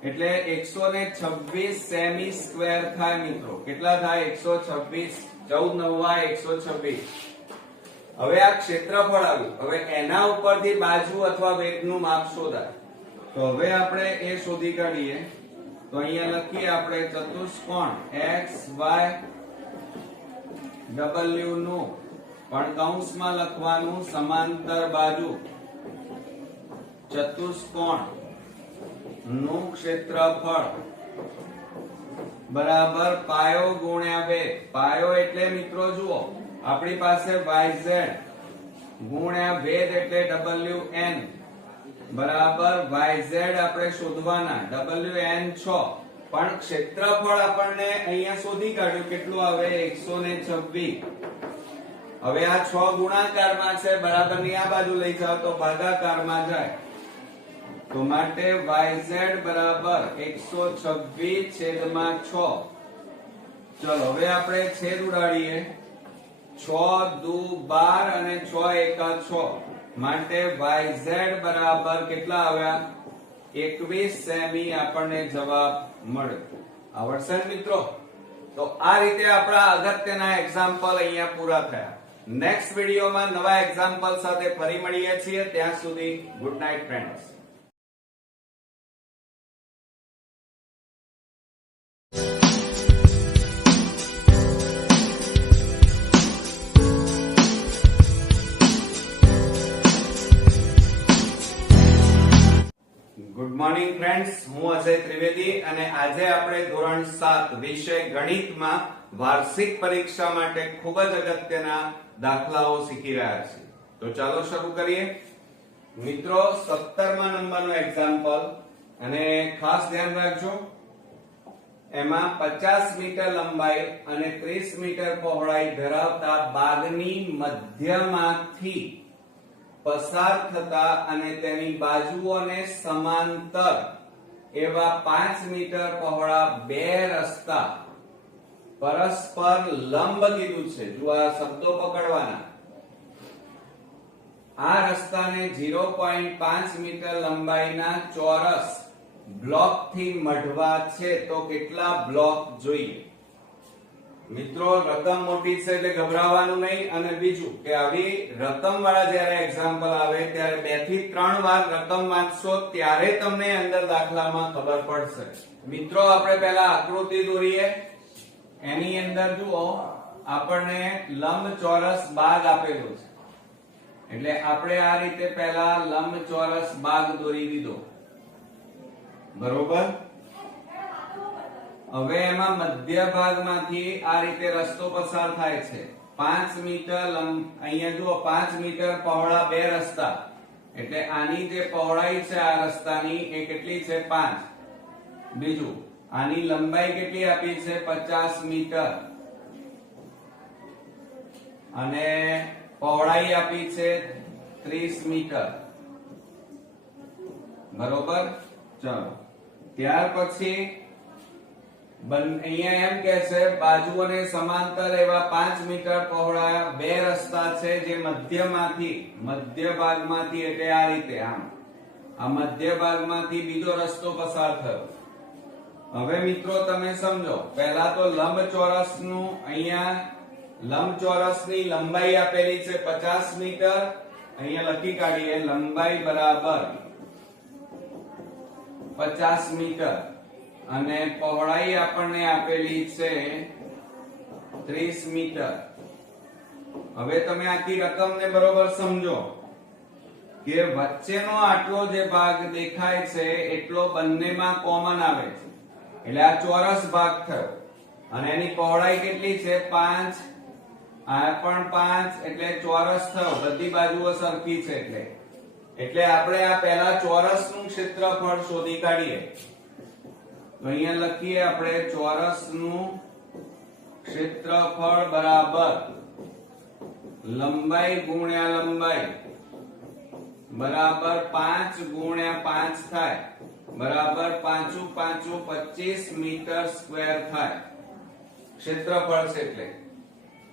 એટલે 126 સેમી સ્ક્વેર થાય મિત્રો. કેટલા થાય 126. 14 નવ્વા 126. હવે આ ક્ષેત્રફળ આવ્યું. હવે એના ઉપરથી બાજુ અથવા વેગનું માપ શોધાય. તો હવે આપણે એ શોધી કાઢીએ. તો અહીંયા લખીએ આપણે ચતુષ્કોણ XYW નું પણ કૌંસમાં લખવાનું સમાંતર બાજુ ચતુષ્કોણ નું ક્ષેત્રફળ બરાબર પાયો ગુણ્યા વેગ. પાયો એટલે મિત્રો જુઓ આપણી પાસે YZ ગુણ્યા વેદ એટલે WN બરાબર YZ આપણે શોધવાના WN 6. પણ ક્ષેત્રફળ આપણને અહીંયા શોધી કાઢ્યું કેટલું આવે 126. હવે આ 6 ગુણાકારમાં છે બરાબર ની આ બાજુ લઈ જાવ તો ભાગાકારમાં જાય. તો માટે YZ બરાબર 126/6. ચલો હવે આપણે છેદ ઉડાડીએ. 6 દુ 12 અને 6 એકા 6 માટે YZ બરાબર કેટલા આવ્યા 21 સેમી આપણને જવાબ મળ્યો. આવડશે મિત્રો. તો આ રીતે આપણા અગત્યના એક્ઝામ્પલ અહીંયા પૂરા થયા. નેક્સ્ટ વિડીયોમાં નવા એક્ઝામ્પલ સાથે ફરી મળીએ છીએ. ત્યાં સુધી good night friends. Good morning friends, હું અજય ત્રિવેદી અને આજે આપણે ધોરણ 7 વિષય ગણિતમાં વાર્ષિક પરીક્ષા માટે ખૂબ જ અગત્યના દાખલાઓ શીખી રહ્યા છીએ. તો ચાલો શરૂ કરીએ. મિત્રો 17મા નંબરનો એક્ઝામ્પલ અને ખાસ ધ્યાન રાખજો. એમાં 50 મીટર લંબાઈ અને 30 મીટર પહોળાઈ ધરાવતા બાગની મધ્યમાંથી પસાર થતા અને તેની બાજુઓને સમાંતર એવા 5 મીટર પહોળા બે રસ્તા પરસ્પર લંબ કીધું છે. જો આ શબ્દો પકડવાના. આ રસ્તાને 0.5 મીટર લંબાઈના ચોરસ બ્લોક થી મઢવા છે તો કેટલા બ્લોક જોઈએ? મિત્રો રકમ મોટી છે એટલે ગભરાવાનું નહીં. અને બીજું કે આવી રકમ વાળા જ્યારે એક્ઝામ્પલ આવે ત્યારે 2 થી 3 વાર રકમ વાંચશો ત્યારે તમને અંદર દાખલામાં ખબર પડશે. મિત્રો આપણે પહેલા આકૃતિ દોરીએ. એની અંદર જુઓ આપણને લંબચોરસ બાગ આપેલો છે. એટલે આપણે આ રીતે પહેલા લંબચોરસ બાગ દોરી દીધો. બરોબર. હવે એમાં મધ્ય ભાગમાંથી આ રીતે રસ્તો પસાર થાય છે. 5 મીટર અહીંયા જુઓ 5 મીટર પહોળા બે રસ્તા. એટલે આની જે પહોળાઈ છે આ રસ્તાની એ કેટલી છે? 5. બીજું આની લંબાઈ કેટલી આપી છે? 50 મીટર. અને પહોળાઈ આપી છે 30 મીટર. બરોબર. ચલો ત્યાર પછી અહીંયા એમ કે છે બાજુઓને સમાંતર એવા 5 મીટર પહોળા બે રસ્તા છે જે મધ્ય ભાગમાંથી એટલે આ રીતે આમ આ મધ્ય ભાગમાંથી બીજો રસ્તો પસાર થયો. હવે મિત્રો તમે સમજો પહેલા તો લંબચોરસનું અહીંયા લંબચોરસની લંબાઈ આપેલી છે 50 મીટર. અહીંયા લખી કાઢીએ લંબાઈ બરાબર 50 મીટર અને પહોળાઈ આપણને આપેલી છે 30 મીટર. હવે તમે આખી રકમને બરોબર સમજો કે વચ્ચેનો આટલો જે ભાગ દેખાય છે એટલો બંનેમાં કોમન આવે છે એટલે આ ચોરસ ભાગ થયો. અને એની પહોળાઈ કેટલી છે? 5. આ પણ 5 એટલે ચોરસ થયો. બધી બાજુઓ સરખી છે એટલે આપણે આ પહેલા ચોરસનું ક્ષેત્રફળ શોધી કાઢીએ. તો અહીંયા લખીએ આપણે ચોરસનું ક્ષેત્રફળ બરાબર લંબાઈ ગુણ્યા લંબાઈ બરાબર 5 ગુણ્યા 5 થાય બરાબર 5 5 25 મીટર સ્ક્વેર થાય ક્ષેત્રફળ છે. એટલે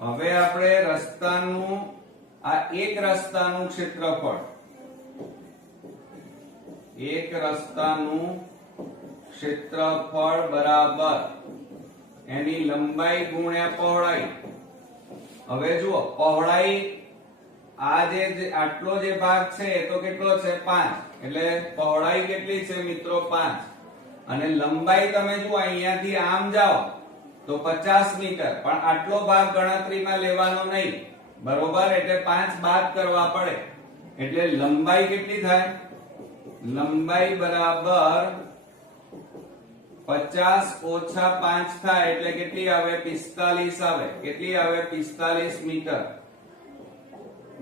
હવે આપણે રસ્તાનું આ એક રસ્તાનું ક્ષેત્રફળ બરાબર એની લંબાઈ ગુણ્યા પહોળાઈ. હવે જુઓ પહોળાઈ આ જે આટલો જે ભાગ છે એ તો કેટલો છે? 5. એટલે પહોળાઈ કેટલી છે મિત્રો? 5. અને લંબાઈ તમે જુઓ અહીંયાથી આમ જાઓ તો 50 મીટર. પણ આટલો ભાગ ગણતરીમાં લેવાનો નહીં. બરોબર. એટલે 5 બાદ કરવા પડે. એટલે લંબાઈ કેટલી થાય? લંબાઈ બરાબર 50 ઓછા 5 થાય એટલે કેટલી આવે? 45 આવે. કેટલી આવે? 45 મીટર.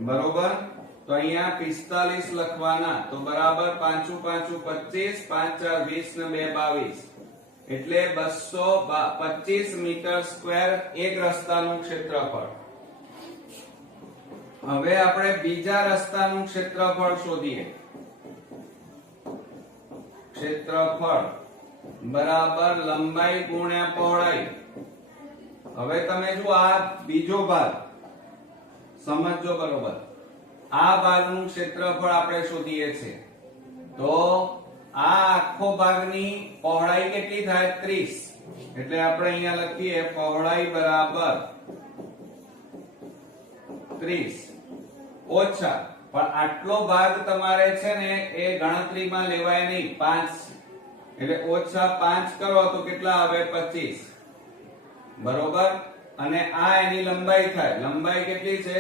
બરોબર. તો અહીંયા 45 લખવાના. તો બરાબર 5 5 25 5 4 20 ને 2 22 એટલે 225 મીટર સ્ક્વેર એક રસ્તાનું ક્ષેત્રફળ. હવે આપણે બીજા રસ્તાનું ક્ષેત્રફળ શોધીએ. ક્ષેત્રફળ બરાબર લંબાઈ ગુણ્યા પહોળાઈ. હવે તમે જો આ બીજો ભાગ સમજો બરોબર. આ ભાગનું ક્ષેત્રફળ આપણે શોધીએ છીએ. તો આ આખો ભાગની પહોળાઈ કેટલી થાય? 30. એટલે આપણે અહીંયા લખીએ પહોળાઈ બરાબર 30 ઓછા પણ આટલો ભાગ તમારે છે ને એ ગણતરીમાં લેવાય નહીં. 5 એટલે ઓછા 5 કરો તો કેટલા આવે? 25. બરોબર. અને આ એની લંબાઈ થાય. લંબાઈ કેટલી છે?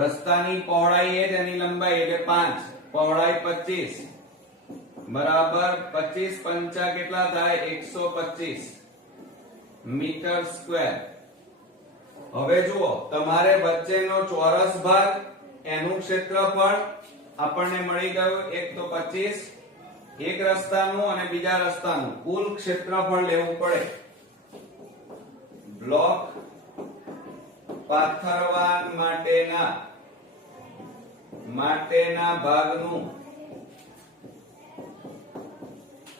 રસ્તાની પહોળાઈ એ જ એની લંબાઈ એટલે 5. પહોળાઈ 25 બરાબર 25 પંચા કેટલા થાય? 125 મીટર સ્ક્વેર. હવે જુઓ તમારે વચ્ચેનો ચોરસ ભાગ એનું ક્ષેત્રફળ આપણને મળી ગયું. એક તો 25 એક રસ્તાનું અને બીજા રસ્તાનું કુલ ક્ષેત્રફળ લેવું પડે. બ્લોક પાથરવા માટેના ભાગનું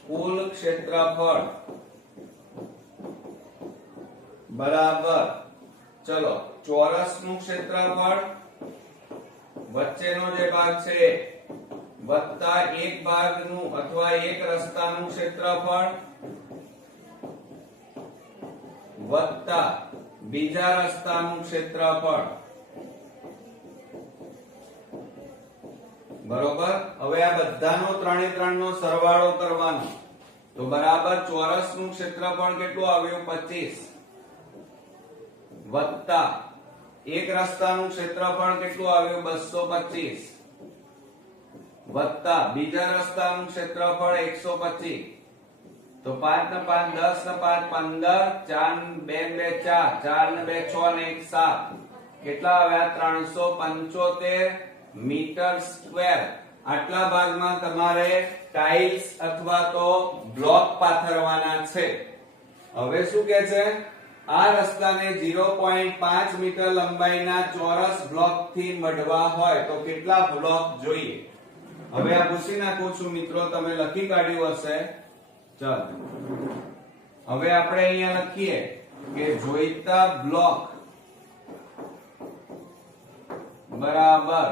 કુલ ક્ષેત્રફળ બરાબર, ચલો ચોરસ નું ક્ષેત્રફળ વચ્ચેનો જે ભાગ છે વત્તા એક ભાગનું અથવા એક રસ્તાનું ક્ષેત્રફળ વત્તા બીજા રસ્તાનું ક્ષેત્રફળ. બરોબર. હવે આ બધાનો 3 એ 3 નો સરવાળો કરવાનો. તો બરાબર ચોરસ નું ક્ષેત્રફળ કેટલું આવ્યું 25 વત્તા એક રસ્તાનું ક્ષેત્રફળ કેટલું આવ્યું 225 વત્તા બીજા રસ્તાનું ક્ષેત્રફળ 125. તો 5 ને 5 10 ને 5 15 4 ને 2 2 4 4 ને 2 6 ને 1 7 કેટલા આવ્યા 375 મીટર સ્ક્વેર. આટલા ભાગમાં તમારે ટાઇલ્સ અથવા તો બ્લોક પાથરવાના છે. હવે શું કહે છે, આ રસ્તાને 0.5 મીટર લંબાઈના ચોરસ બ્લોક થી મઢવા હોય તો કેટલા બ્લોક જોઈએ? હવે આ પૂછી નાખું છું મિત્રો, તમે લખી કાઢ્યું હશે. ચાલો હવે આપણે અહીંયા લખીએ કે જોઈતા બ્લોક બરાબર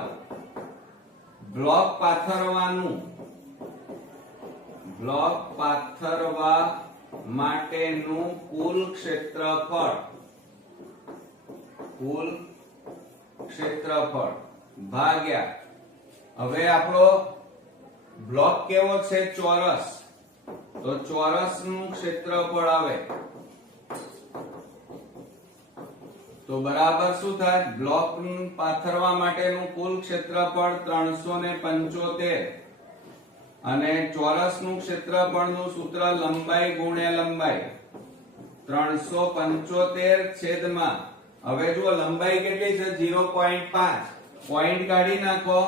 બ્લોક પાથરવા માટેનું કુલ ક્ષેત્રફળ ભાગ્યા. હવે આપણો બ્લોક કેવો છે ચોરસ, તો ચોરસ નું ક્ષેત્રફળ આવે તો બરાબર શું થાય, બ્લોક પાથરવા માટેનું કુલ ક્ષેત્રફળ 375 અને ચોરસ નું ક્ષેત્રફળ નું સૂત્ર લંબાઈ ગુણ્યા લંબાઈ 375 છેદમાં. હવે જુઓ લંબાઈ કેટલી છે 0.5, પોઈન્ટ કાઢી નાખો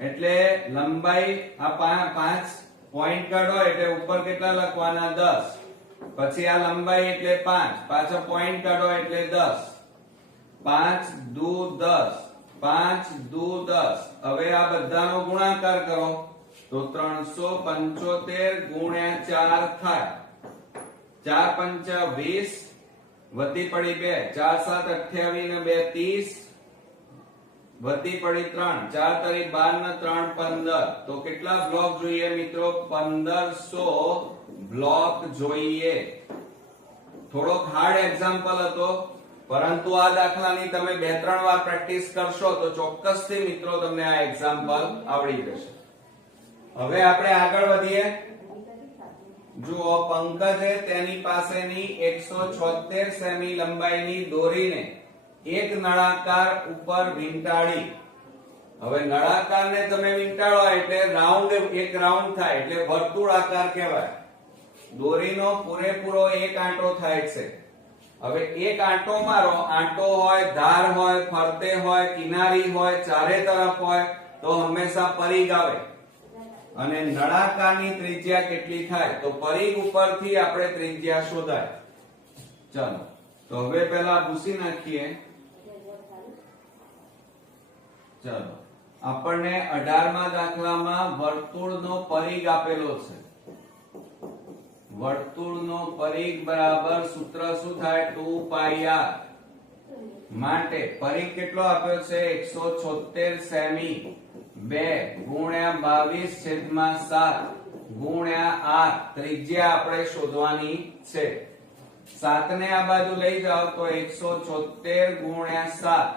એટલે લંબાઈ આ 5 પોઈન્ટ કાઢો એટલે ઉપર કેટલા લખવાના 10, પછી આ લંબાઈ એટલે 5, પાછો પોઈન્ટ કાઢો એટલે 10, 5 દુ 10, 5 દુ 10. હવે આ બધાનો ગુણાકાર કરો તો 375 ગુણ્યા 4 થાય. 4 પંચા 20 વધી પડી 2, 4 7 28 ને 2 30 વધી પડી 3, 4 તરી 12 ને 3 15. તો કેટલા બ્લોક જોઈએ મિત્રો? 1500 બ્લોક જોઈએ. થોડોક હાર્ડ એક્ઝામ્પલ હતો, પરંતુ આ દાખલાની તમે 2-3 વાર પ્રેક્ટિસ કરશો તો ચોક્કસથી મિત્રો તમને આ એક્ઝામ્પલ આવડી જશે. હવે આપણે આગળ વધીએ. જુઓ પંકજે તેની પાસેની 176 સેમી લંબાઈની દોરીને એક નળાકાર ઉપર વીંટાળી. હવે નળાકારને તમે વીંટાળો એટલે રાઉન્ડ, એક રાઉન્ડ થાય એટલે વર્તુળાકાર કહેવાય. દોરીનો પૂરેપૂરો એક આંટો થાય છે. હવે એક આંટો મારો, આંટો હોય, ધાર હોય, ફરતે હોય, કિનારી હોય, ચારે તરફ હોય તો હંમેશા પરિઘ આવે. અને નળાકારની ત્રિજ્યા કેટલી થાય? તો પરિઘ ઉપરથી આપણે ત્રિજ્યા શોધાય. ચાલો તો હવે પહેલા ભૂસી નાખીએ. ચાલો આપણને 18મા દાખલામાં વર્તુળનો પરિઘ આપેલો છે. વર્તુળનો પરિઘ બરાબર સૂત્ર શું થાય 2πr. માટે પરિઘ કેટલો આપ્યો છે 176 સેમી. 2 ગુણ્યા 22/7 ગુણ્યા r. ત્રિજ્યા આપણે શોધવાની છે. 7 ને આ બાજુ લઈ જાઓ તો 176 ગુણ્યા 7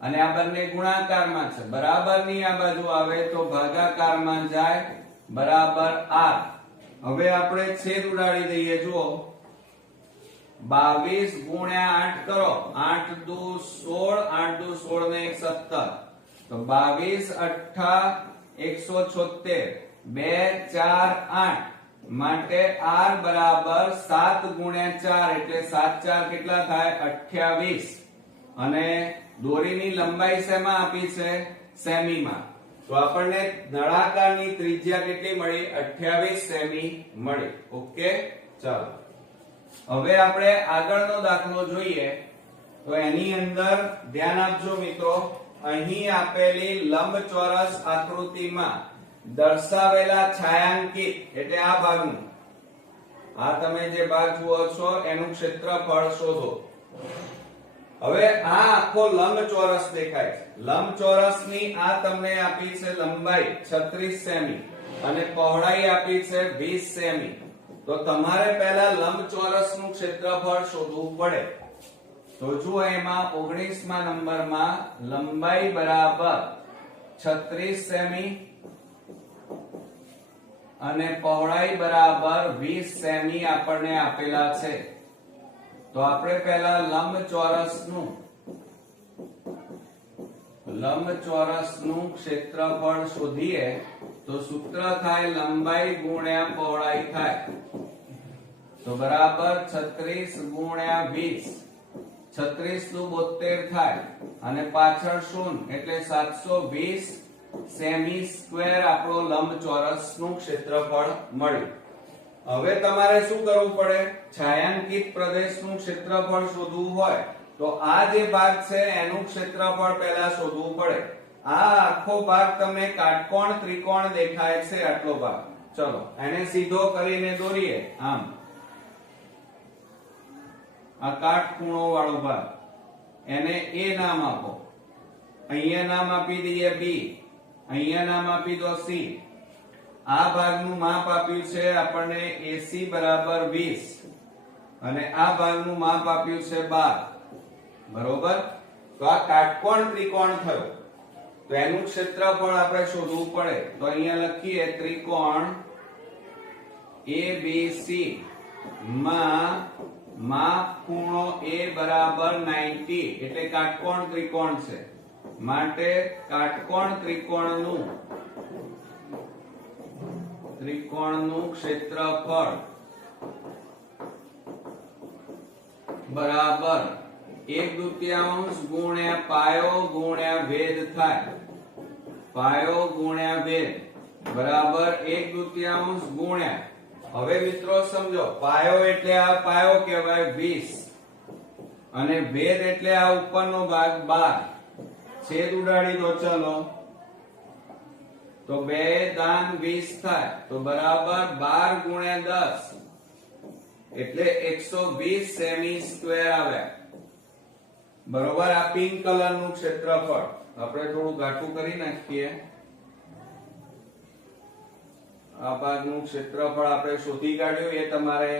અને આ બંને ગુણાકારમાં છે. બરાબરની આ બાજુ આવે તો ભાગાકારમાં જાય બરાબર r. હવે આપણે છેદ ઉડાડી દઈએ. જુઓ 22 ગુણ્યા 8 કરો, 8 દુ 16, 8 દુ 16 ને 1 17. તો 22 8 176, 2 4 8 માટે r બરાબર 7 ગુણ્યા 4 એટલે 7 4 કેટલા થાય 28. અને દોરીની લંબાઈ શેમાં આપી છે? સેમીમાં. તો આપણને નળાકારની ત્રિજ્યા કેટલી મળી? 28 સેમી મળી. ઓકે ચાલો હવે આપણે આગળનો દાખલો જોઈએ. તો એની અંદર ધ્યાન આપજો મિત્રો, અહીં આપેલી લંબચોરસ આકૃતિમાં દર્શાવેલા છાયાંકિત એટલે આ ભાગનું, આ તમે જે ભાગ જુઓ છો એનું ક્ષેત્રફળ શોધો. હવે આ આખો લંબચોરસ દેખાય છે. લંબચોરસની આ તમને આપી છે લંબાઈ 36 સેમી અને પહોળાઈ આપી છે 20 સેમી. તો તમારે પહેલા લંબચોરસનું ક્ષેત્રફળ શોધવું પડે. તો જુઓ એમાં 19મા નંબરમાં લંબાઈ બરાબર 36 સેમી અને પહોળાઈ બરાબર 20 સેમી આપણને આપેલા છે. તો આપણે પહેલા લંબચોરસનું ક્ષેત્રફળ શોધીએ. તો સૂત્ર થાય લંબાઈ ગુણ્યા પહોળાઈ થાય. તો બરાબર 36 ગુણ્યા 20, 36 નું 72 થાય અને પાછળ શૂન્ય એટલે 720 સેમી સ્ક્વેર આપણો લંબચોરસનું ક્ષેત્રફળ મળ્યું. હવે તમારે શું કરવું પડે? છાयांकित પ્રદેશનું ક્ષેત્રફળ શોધવું હોય તો આ જે ભાગ છે એનું ક્ષેત્રફળ પહેલા શોધવું પડે. આ આખો ભાગ તમને કાટકોણ ત્રિકોણ દેખાય છે, આટલો ભાગ. ચલો એને સીધો કરીને દોરીએ. આમ આ કાટખૂણો વાળો ભાગ, એને A નામ આપો. અહીંયા નામ આપી દઈએ B, અહીંયા નામ આપી દો C. આ ભાગનું માપ આપ્યું છે આપણને AC બરાબર 20 અને આ ભાગનું માપ આપ્યું છે 12. બરોબર? તો આ કાટકોણ ત્રિકોણ થયો. તો એનું ક્ષેત્રફળ આપણે શોધવું પડે. તો અહીંયા લખીએ ત્રિકોણ ABC માં માપ ખૂણો A બરાબર 90 એટલે કાટકોણ ત્રિકોણ છે. માટે કાટકોણ ત્રિકોણનું ક્ષેત્રફળ બરાબર 1/2 ગુણ્યા પાયો ગુણ્યા વેધ થાય. પાયો ગુણ્યા વેધ બરાબર 1/2 ગુણ્યા, હવે મિત્રો સમજો, પાયો એટલે આ પાયો કહેવાય 20 અને વેધ એટલે આ ઉપરનો ભાગ 12. છેદ ઉડાડી દો. ચલો તો 2 દાન 20 થાય. તો બરાબર 12 ગુણ્યા 10 એટલે 120 સેમી સ્ક્વેર આવે. બરોબર? આ પિંક કલર નું ક્ષેત્રફળ આપણે થોડું ઘાટું કરી નાખીએ. આ ભાગનું ક્ષેત્રફળ આપણે શોધી કાઢ્યું, એ તમારે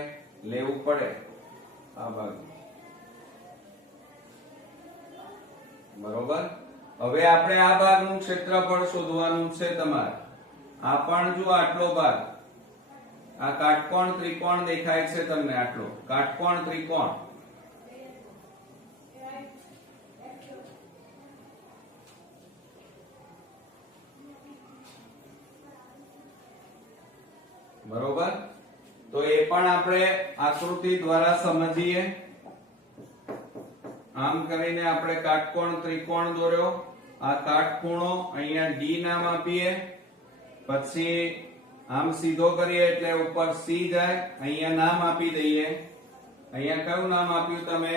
લેવું પડે. આ ભાગ બરોબર. હવે આપણે આ ભાગનું ક્ષેત્રફળ શોધવાનું છે તમારે. આ પણ જો આટલો ભાગ, આ કાટકોણ ત્રિકોણ દેખાય છે તમને, આટલો કાટકોણ ત્રિકોણ. બરોબર? તો એ પણ આપણે આકૃતિ દ્વારા સમજીએ. આમ કરીને આપણે કાટકોણ ત્રિકોણ દોર્યો. આ કાટખૂણો અહીંયા D નામ આપીએ, પછી આમ સીધો કરીએ એટલે ઉપર C જાય. અહીંયા નામ આપી દઈએ. અહીંયા કયું નામ આપ્યું તમે?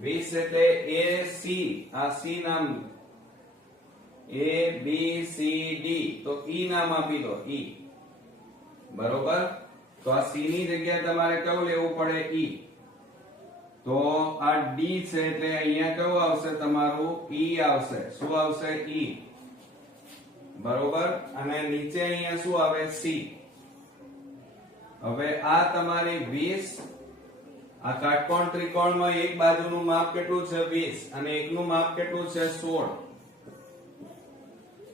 20 એટલે AC. આ C નામ ABCD, તો E નામ આપી દો. E. બરોબર? તો આ C ની જગ્યાએ તમારે કયું લેવું પડે? E. તો આ D છે એટલે અહીંયા કયું આવશે તમારું? E આવશે. શું આવશે? E. બરોબર? અને નીચે અહીંયા શું આવે? C. હવે આ તમારી 20, આ કાટકોણ ત્રિકોણમાં એક બાજુનું માપ કેટલું છે? 20 અને એકનું માપ કેટલું છે? 16.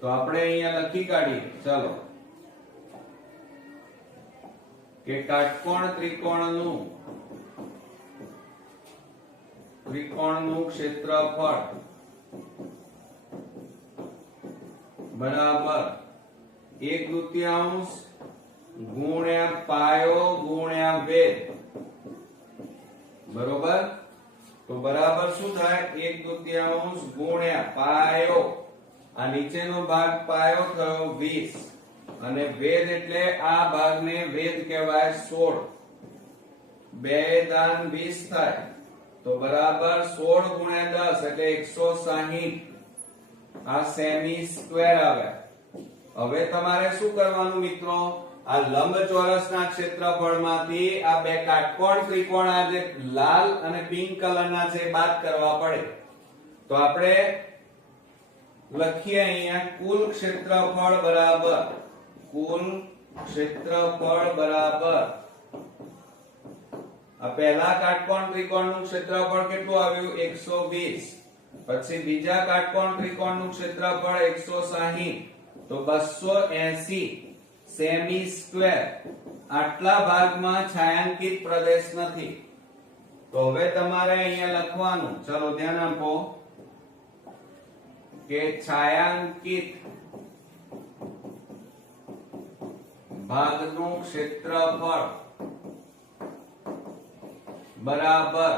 તો આપણે અહીંયા લખી કાઢીએ. ચલો કે કાટકોણ ત્રિકોણનું ક્ષેત્રફળ બરાબર 1/2 ગુણ્યા પાયો ગુણ્યા વેધ. બરોબર? તો બરાબર શું થાય? 1/2 ગુણ્યા પાયો, આ નીચેનો ભાગ પાયો થયો 20 અને વેધ એટલે આ ભાગને વેધ કહેવાય 16. 2 દાન 20 થાય. તો બરાબર 16 ગુણ્યા 10 એટલે 160. આ સેમી સ્ક્વેર આવે. હવે તમારે શું કરવાનું મિત્રો? આ લંબચોરસના ક્ષેત્રફળમાંથી આ બે કાટકોણ ત્રિકોણ આ જે લાલ અને પિંક કલરના છે બાદ કરવા પડે. તો આપણે લખીએ અહીંયા કુલ ક્ષેત્રફળ બરાબર આ પહેલા કાટકોણ ત્રિકોણનું ક્ષેત્રફળ કેટલું આવ્યું 120. પછી બીજા કાટકોણ ત્રિકોણનું ક્ષેત્રફળ 160 તો 280 સેમી સ્ક્વેર. આટલા ભાગમાં છાयांकित પ્રદેશ નથી. તો હવે તમારે અહીંયા લખવાનું, ચલો ધ્યાન આપો કે છાयांकित ભાગનું ક્ષેત્રફળ બરાબર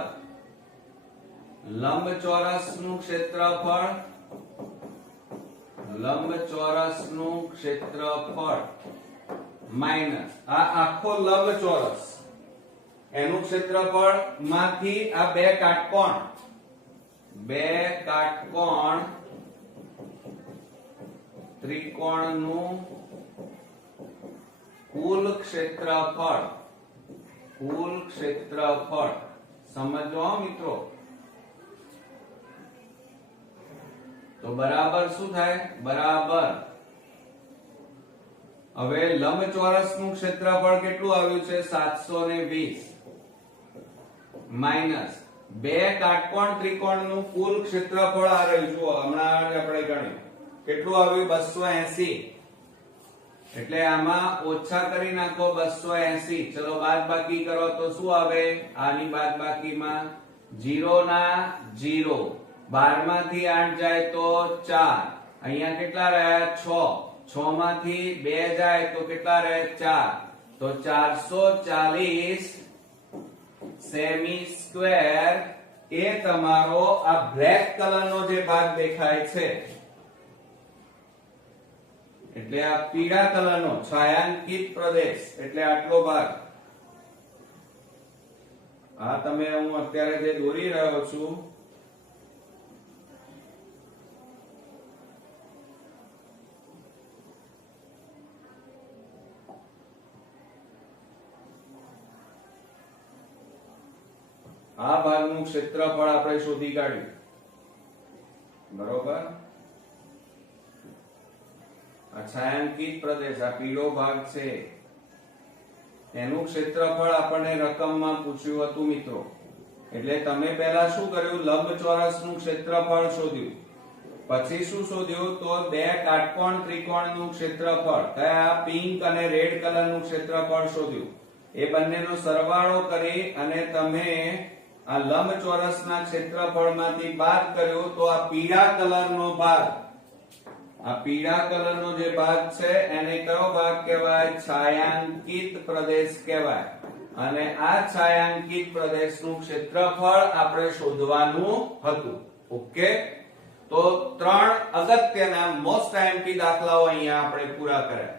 લંબચોરસનું ક્ષેત્રફળ માઈનસ આ આખો લંબચોરસ એનું ક્ષેત્રફળ માંથી આ બે કાટકોણ ત્રિકોણનું કુલ ક્ષેત્રફળ સમજો મિત્રો. તો બરાબર શું થાય? બરાબર હવે લંબચોરસનું ક્ષેત્રફળ કેટલું આવ્યું છે 720 માઈનસ બે કાટકોણ ત્રિકોણનું કુલ ક્ષેત્રફળ આ રહ્યું. જુઓ હમણાં આપણે ગણ્યું કેટલું આવ્યું 280. એટલે આમાં ઓછા કરી નાખો 280. ચલો બાદબાકી કરો તો શું આવે? આની બાદબાકીમાં 0 ના 0, 12 માંથી 8 જાય તો 4, અહીંયા કેટલા રહ્યા 6, 6 માંથી 2 જાય તો કેટલા રહે 4, તો 440 સેમી સ્ક્વેર એ તમારો આ બ્લેક કલરનો જે ભાગ દેખાય છે એટલે આ પીળા કલરનો છાयांकित પ્રદેશ એટલે આટલો ભાગ. આ તમે હું અત્યારે જે દોરી રહ્યો છું આ ભાગનું ક્ષેત્રફળ આપણે શોધી કાઢ્યું. બરોબર. આ છાयांकित પ્રદેશ આ પીળો ભાગ છે એનું ક્ષેત્રફળ આપણને રકમમાં પૂછ્યું હતું મિત્રો. એટલે તમે પહેલા શું કર્યું? લંબચોરસનું ક્ષેત્રફળ શોધ્યું. પછી શું શોધ્યું? તો બે કાટકોણ ત્રિકોણનું ક્ષેત્રફળ કયા પિંક અને રેડ કલરનું ક્ષેત્રફળ શોધ્યું. એ બંનેનો સરવાળો કરી અને તમે આ લંબચોરસના ક્ષેત્રફળમાંથી બાદ કર્યો તો આ પીળા કલરનો ભાગ, આ પીળા કલરનો જે ભાગ છે એને કયો ભાગ કહેવાય? છાयांकित પ્રદેશ કહેવાય. અને આ છાयांकित પ્રદેશનું ક્ષેત્રફળ આપણે શોધવાનું હતું. ઓકે. તો 3 અગત્યના મોસ્ટ આઈએમપી દાખલાઓ અહીંયા આપણે પૂરા કર્યા.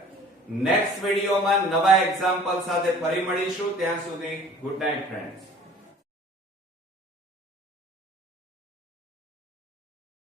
નેક્સ્ટ વિડિયોમાં નવા એક્ઝામ્પલ સાથે ફરી મળીશું. ત્યાં સુધી ગુડ નાઈટ ફ્રેન્ડ્સ.